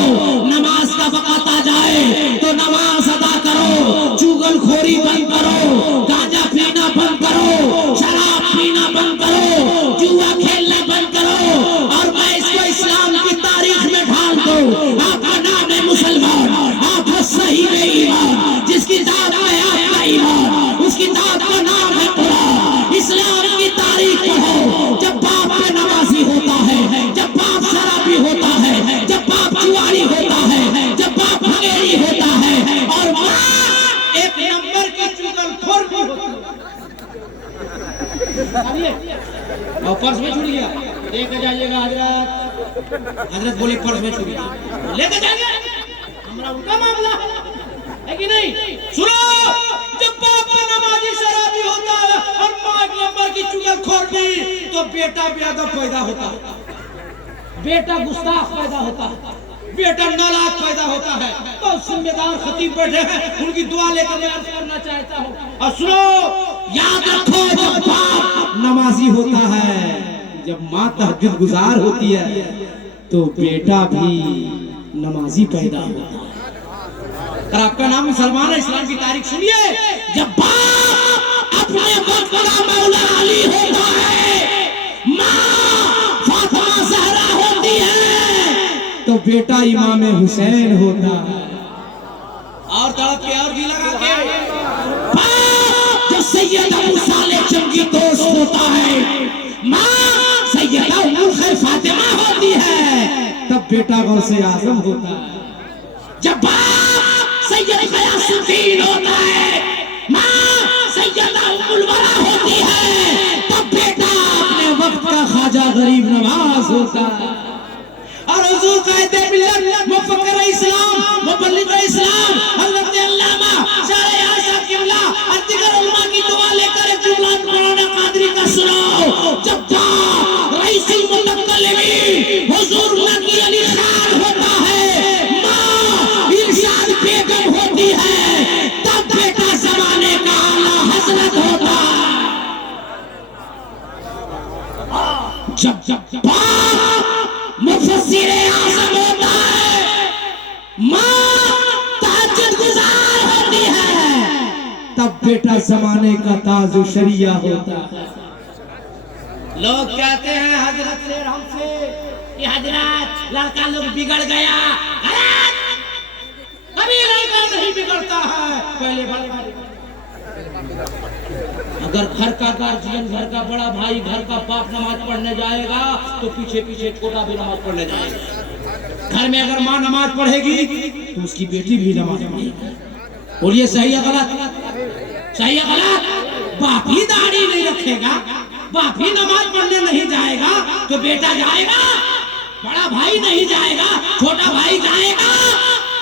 नमाज का वक़्त आ जाए तो नमाज अदा करो, चुगलखोरी बंद करो, गांजा पीना बंद करो, शराब पीना बंद करो, जुआ खेलना बंद करो। और मैं इसको इस्लाम की तारीख में ढाल दो। आपका नाम है मुसलमान, आप हो सही में ईमान, जिसकी दाद में आपका ईमान, उसकी दाद का नाम है कुरान। इस्लाम की तारीख पढ़ो। जब बाप पे नमाजी होता है, जब बाप शराबी होता है, जब बाप जुआरी होता है, जब बाप भंगेरी होता है, और माँ एक नंबर की चुगलखोर भी होती है। और पर्स में छूट गया, लेके जाइएगा हजरत। हजरत बोले पर्स में छूट गया, लेके जाइए, हमारा उनका मामला है कि नहीं। सुनो, जब बाप नमाजी शराबी होता है और माँ एक नंबर की चुगलखोर भी, तो बेटा बेअदब पैदा होता है, बेटा गुस्ताख पैदा होता है, बेटा नालायक पैदा होता है। तो जिम्मेदार खतीब बैठे हैं, उनकी दुआ लेकर मैं अर्ज करना चाहता हूँ। और सुनो, याद रखो, जब बाप नमाजी होता है, जब माँ तहज्जुद गुजार होती है, तो बेटा भी नमाजी पैदा होता है। और आपका नाम मुसलमान है, इस्लाम की तारीख सुनिए। जब बाप अपने वक्त का मौला अली होता है, माँ फातिमा ज़हरा होती है, तो बेटा इमाम हुसैन होता है। और तड़प के और भी लगा के, बाप जो सैयदा मूसा अलैहिस्सलाम की दोस्त होता है, माँ सैयदा उम्मुल खैर फातिमा होती है, तब बेटा गौसे आजम होता है। जब बाप सैयद गयासुद्दीन होता है, माँ सैयदा उम्मुल वरा होती है, तब बेटा अपने वक्त का ख्वाजा गरीब नवाज होता है। और हुजूर कहते मिल्लत मुफक्किर इस्लाम, मुबल्लिग इस्लाम, हज़रत अल्लामा शाह आशा किबला और दीगर उलमा की दुआ लेकर एक जुमला कुरान कादरी का सुनाओ। जब बाप रईसुल मुतकल्लिमीन हुजूर नकी अली खान होता है, माँ इरशाद बेगम होती है, तब बेटा ज़माने का आला हज़रत होता है। जब बाप मुफस्सिर आज़म होता है, माँ तहज्जुद गुजार होती है, तब बेटा जमाने का ताजु शरिया होता है। लोग कहते हैं हजरत से हमसे कि हजरत लड़का लोग बिगड़ गया। कभी लड़का नहीं बिगड़ता है, पहले बड़े अगर घर का गार्जियन, घर का बड़ा भाई, घर का बाप नमाज पढ़ने जाएगा तो पीछे पीछे छोटा भी नमाज पढ़ने जाएगा। घर में अगर माँ नमाज पढ़ेगी तो उसकी बेटी भी नमाज पढ़ेगी। बोलिए सही है गलत? सही है गलत? बाप ही दाढ़ी नहीं रखेगा, बाप ही नमाज पढ़ने नहीं जाएगा तो बेटा जाएगा? बड़ा भाई नहीं जाएगा, छोटा भाई जाएगा?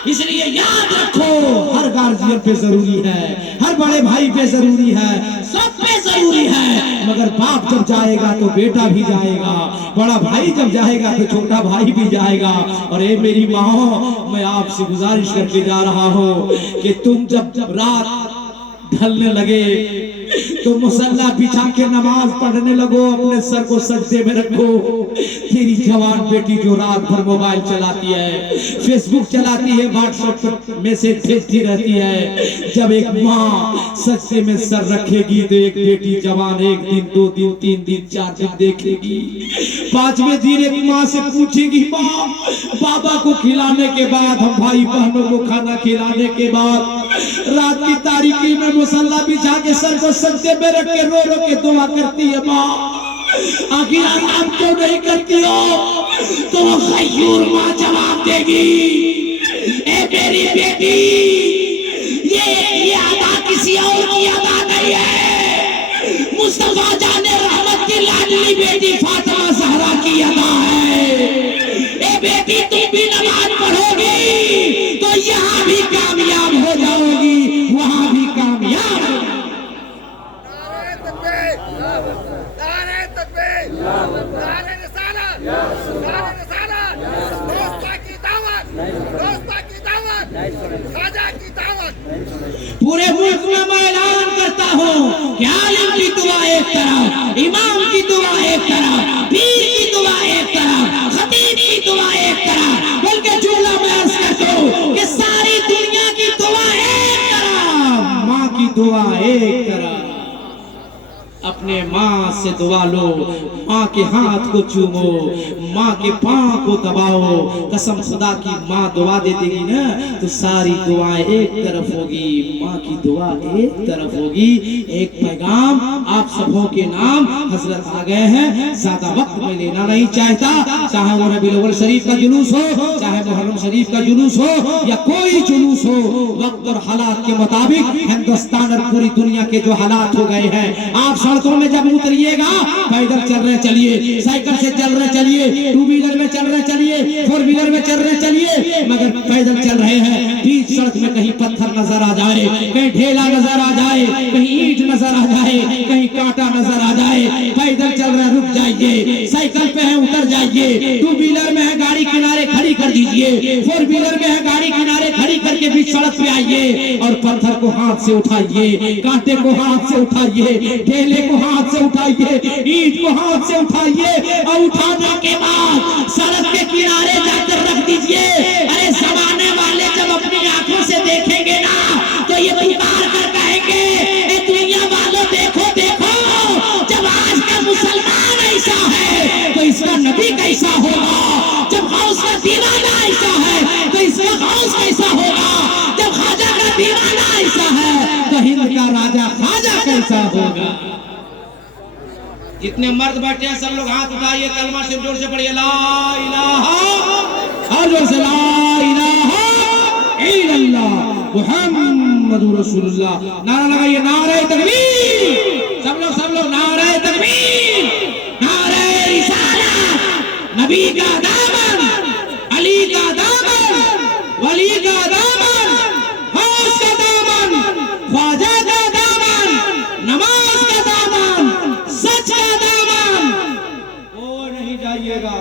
इसलिए याद रखो, हर गार्जियन पे जरूरी है, हर बड़े भाई पे जरूरी है, सब पे जरूरी है। मगर बाप जब जाएगा तो बेटा भी जाएगा, बड़ा भाई जब जाएगा तो छोटा भाई भी जाएगा। और ये मेरी माँ, मैं आपसे गुजारिश करके जा रहा हूँ कि तुम जब रात ढलने लगे तो मुसल्ला बिछा के नमाज पढ़ने लगो, अपने सर को सजदे में रखो। तेरी जवान बेटी जो रात भर मोबाइल चलाती है, फेसबुक चलाती है, व्हाट्सएप पर मैसेज भेजती रहती है, जब एक माँ सजदे में सर रखेगी तो एक बेटी जवान 1 दिन 2 दिन 3 दिन 4 दिन देखेगी। 5वें दिन एक माँ से पूछेगी, माँ बाबा को खिलाने के बाद, हम भाई बहनों को खाना खिलाने के बाद रात की तारीकी में मुसल्ला बिछा के सर को सजदे में रख के रो रो के दुआ करती है, माँ आखिर आप क्यों नहीं करती हो? तो वो गयूर माँ जवाब देगी, ए मेरी बेटी, ये अदा किसी और की अदा नहीं है, मुस्तफा जाने रहमत की लाडली बेटी फातिमा ज़हरा की अदा है। ए बेटी, तुम भी नमाज पढ़ोगी तो यहाँ भी कामयाब हो जाओगी, वहाँ भी कामयाब हो जाओगी। पूरे मुल्क में मैं ऐलान करता हूँ कि आलिम की दुआ एक तरफ, इमाम की दुआ एक तरफ, पीर की दुआ एक तरफ, खतीब की दुआ एक तरफ, बल्कि जुमला में अर्ज करता हूँ कि सारी दुनिया की दुआ एक तरफ, माँ की दुआ एक तरफ। अपने माँ से दुआ लो, माँ के हाथ को चूमो, माँ के पाँव को दबाओ। कसम खुदा की, माँ दुआ दे देगी ना तो सारी दुआएं एक तरफ होगी, माँ की दुआ एक तरफ होगी। एक पैगाम आप सबों के नाम हजरत आ गए हैं, ज्यादा वक्त में लेना नहीं चाहता। चाहे वो रबीउल अव्वल शरीफ का जुलूस हो, चाहे मुहर्रम शरीफ का जुलूस हो, या कोई जुलूस हो, वक्त और हालात के मुताबिक हिंदुस्तान और पूरी दुनिया के जो हालात हो गए हैं, आप सड़कों में जब उतरिएगा, पैदल चल रहे चलिए, साइकिल से चल रहे चलिए, 2 व्हीलर में चल रहे चलिए, 4 व्हीलर में चल रहे चलिए, मगर पैदल चल रहे हैं। बीच सड़क में कहीं पत्थर नजर आ जाए, कहीं ढेला नजर आ जाए, कहीं ईंट नजर आ जाए, कहीं कांटा नजर आ जाए, पैदल चल रहे रुक जाइए, साइकिल पे है उतर जाइए, 2 व्हीलर में है गाड़ी किनारे खड़ी कर दीजिए, 4 व्हीलर में है गाड़ी किनारे खड़ी करके बीच सड़क पे आइए और पत्थर को हाथ से उठाइए, कांटे को हाथ से उठाइए, ढेले को हाथ से उठाइए, ईंट को हाथ से उठाइए और उठाने के बाद सड़क के किनारे जाकर रख दीजिए। अरे जमाने वाले जब अपनी आंखों से देखेंगे ना तो ये पुकार कर कहेंगे, ए दुनिया वालों देखो देखो, जब आज का मुसलमान ऐसा है तो इसका नबी कैसा होगा, जब गौस का दीवाना ऐसा है तो इसका गौस कैसा होगा, जब ख्वाजा का दीवाना ऐसा है तो हिंद का राजा ख्वाजा कैसा होगा। जितने मर्द बैठे हैं सब लोग हाथ उठाइए, कलमा से जोर से पढ़िए, ला इलाहा, और जोर से ला इलाहा इल्लल्लाह मुहम्मदुर रसूलुल्लाह। नारा लगाइए, नारे तकबीर, सब लोग नारे तकबीर, नारे रिसालत, नबी का दामन, अली का दामन, वली का दामन, गौस का दामन, ख्वाजा का दामन, नमाज का दामन, सच का दामन, वो नहीं जाइएगा।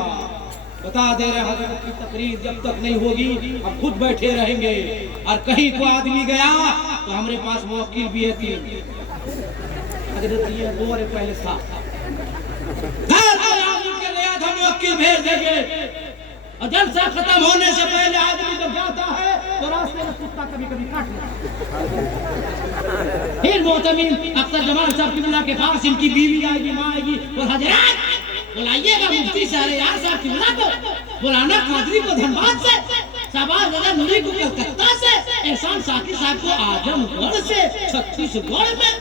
बता दे रहे हजरत की तकरीर जब तक नहीं होगी हम खुद बैठे रहेंगे। और कहीं को आदमी गया तो हमारे पास मुवक्किल भी है, 3 पहले था, हम मुवक्किल भेज देंगे। और जलसा खत्म होने से पहले आदमी जब जाता है तो रास्ते में कुत्ता कभी कभी काट लेता। फिर मोहतमिन अख्तर जमाल साहब किबला के पास इनकी बीवी आएगी, माँ आएगी, और हजरात बुलाइएगा मुफ्ती शहरयार साहब किबला को, बुलाना कादरी को धनबाद से, शहबाज रजा नूरी को कलकत्ता से, एहसान साकिब साहब को आजमगढ़ से, छत्तीसगढ़ में।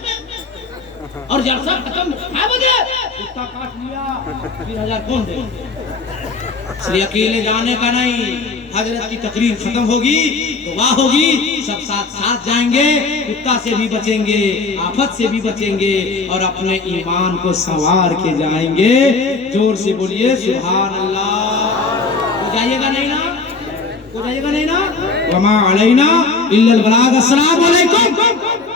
और जलसा खत्म 6 बजे कुत्ता काट लिया 20,000 कौन दे? इसलिए अकेले जाने का नहीं, हजरत की तकरीर खत्म होगी, दुआ होगी, सब साथ साथ जाएंगे, कुत्ता से भी बचेंगे, आफत से भी बचेंगे और अपने ईमान को संवार के जाएंगे। जोर से बोलिए सुभान अल्लाह। हो जाइएगा नहीं ना? हो जाइएगा नहीं ना? वमा अलैना इल्लल बलाग। अस्सलाम वालेकुम।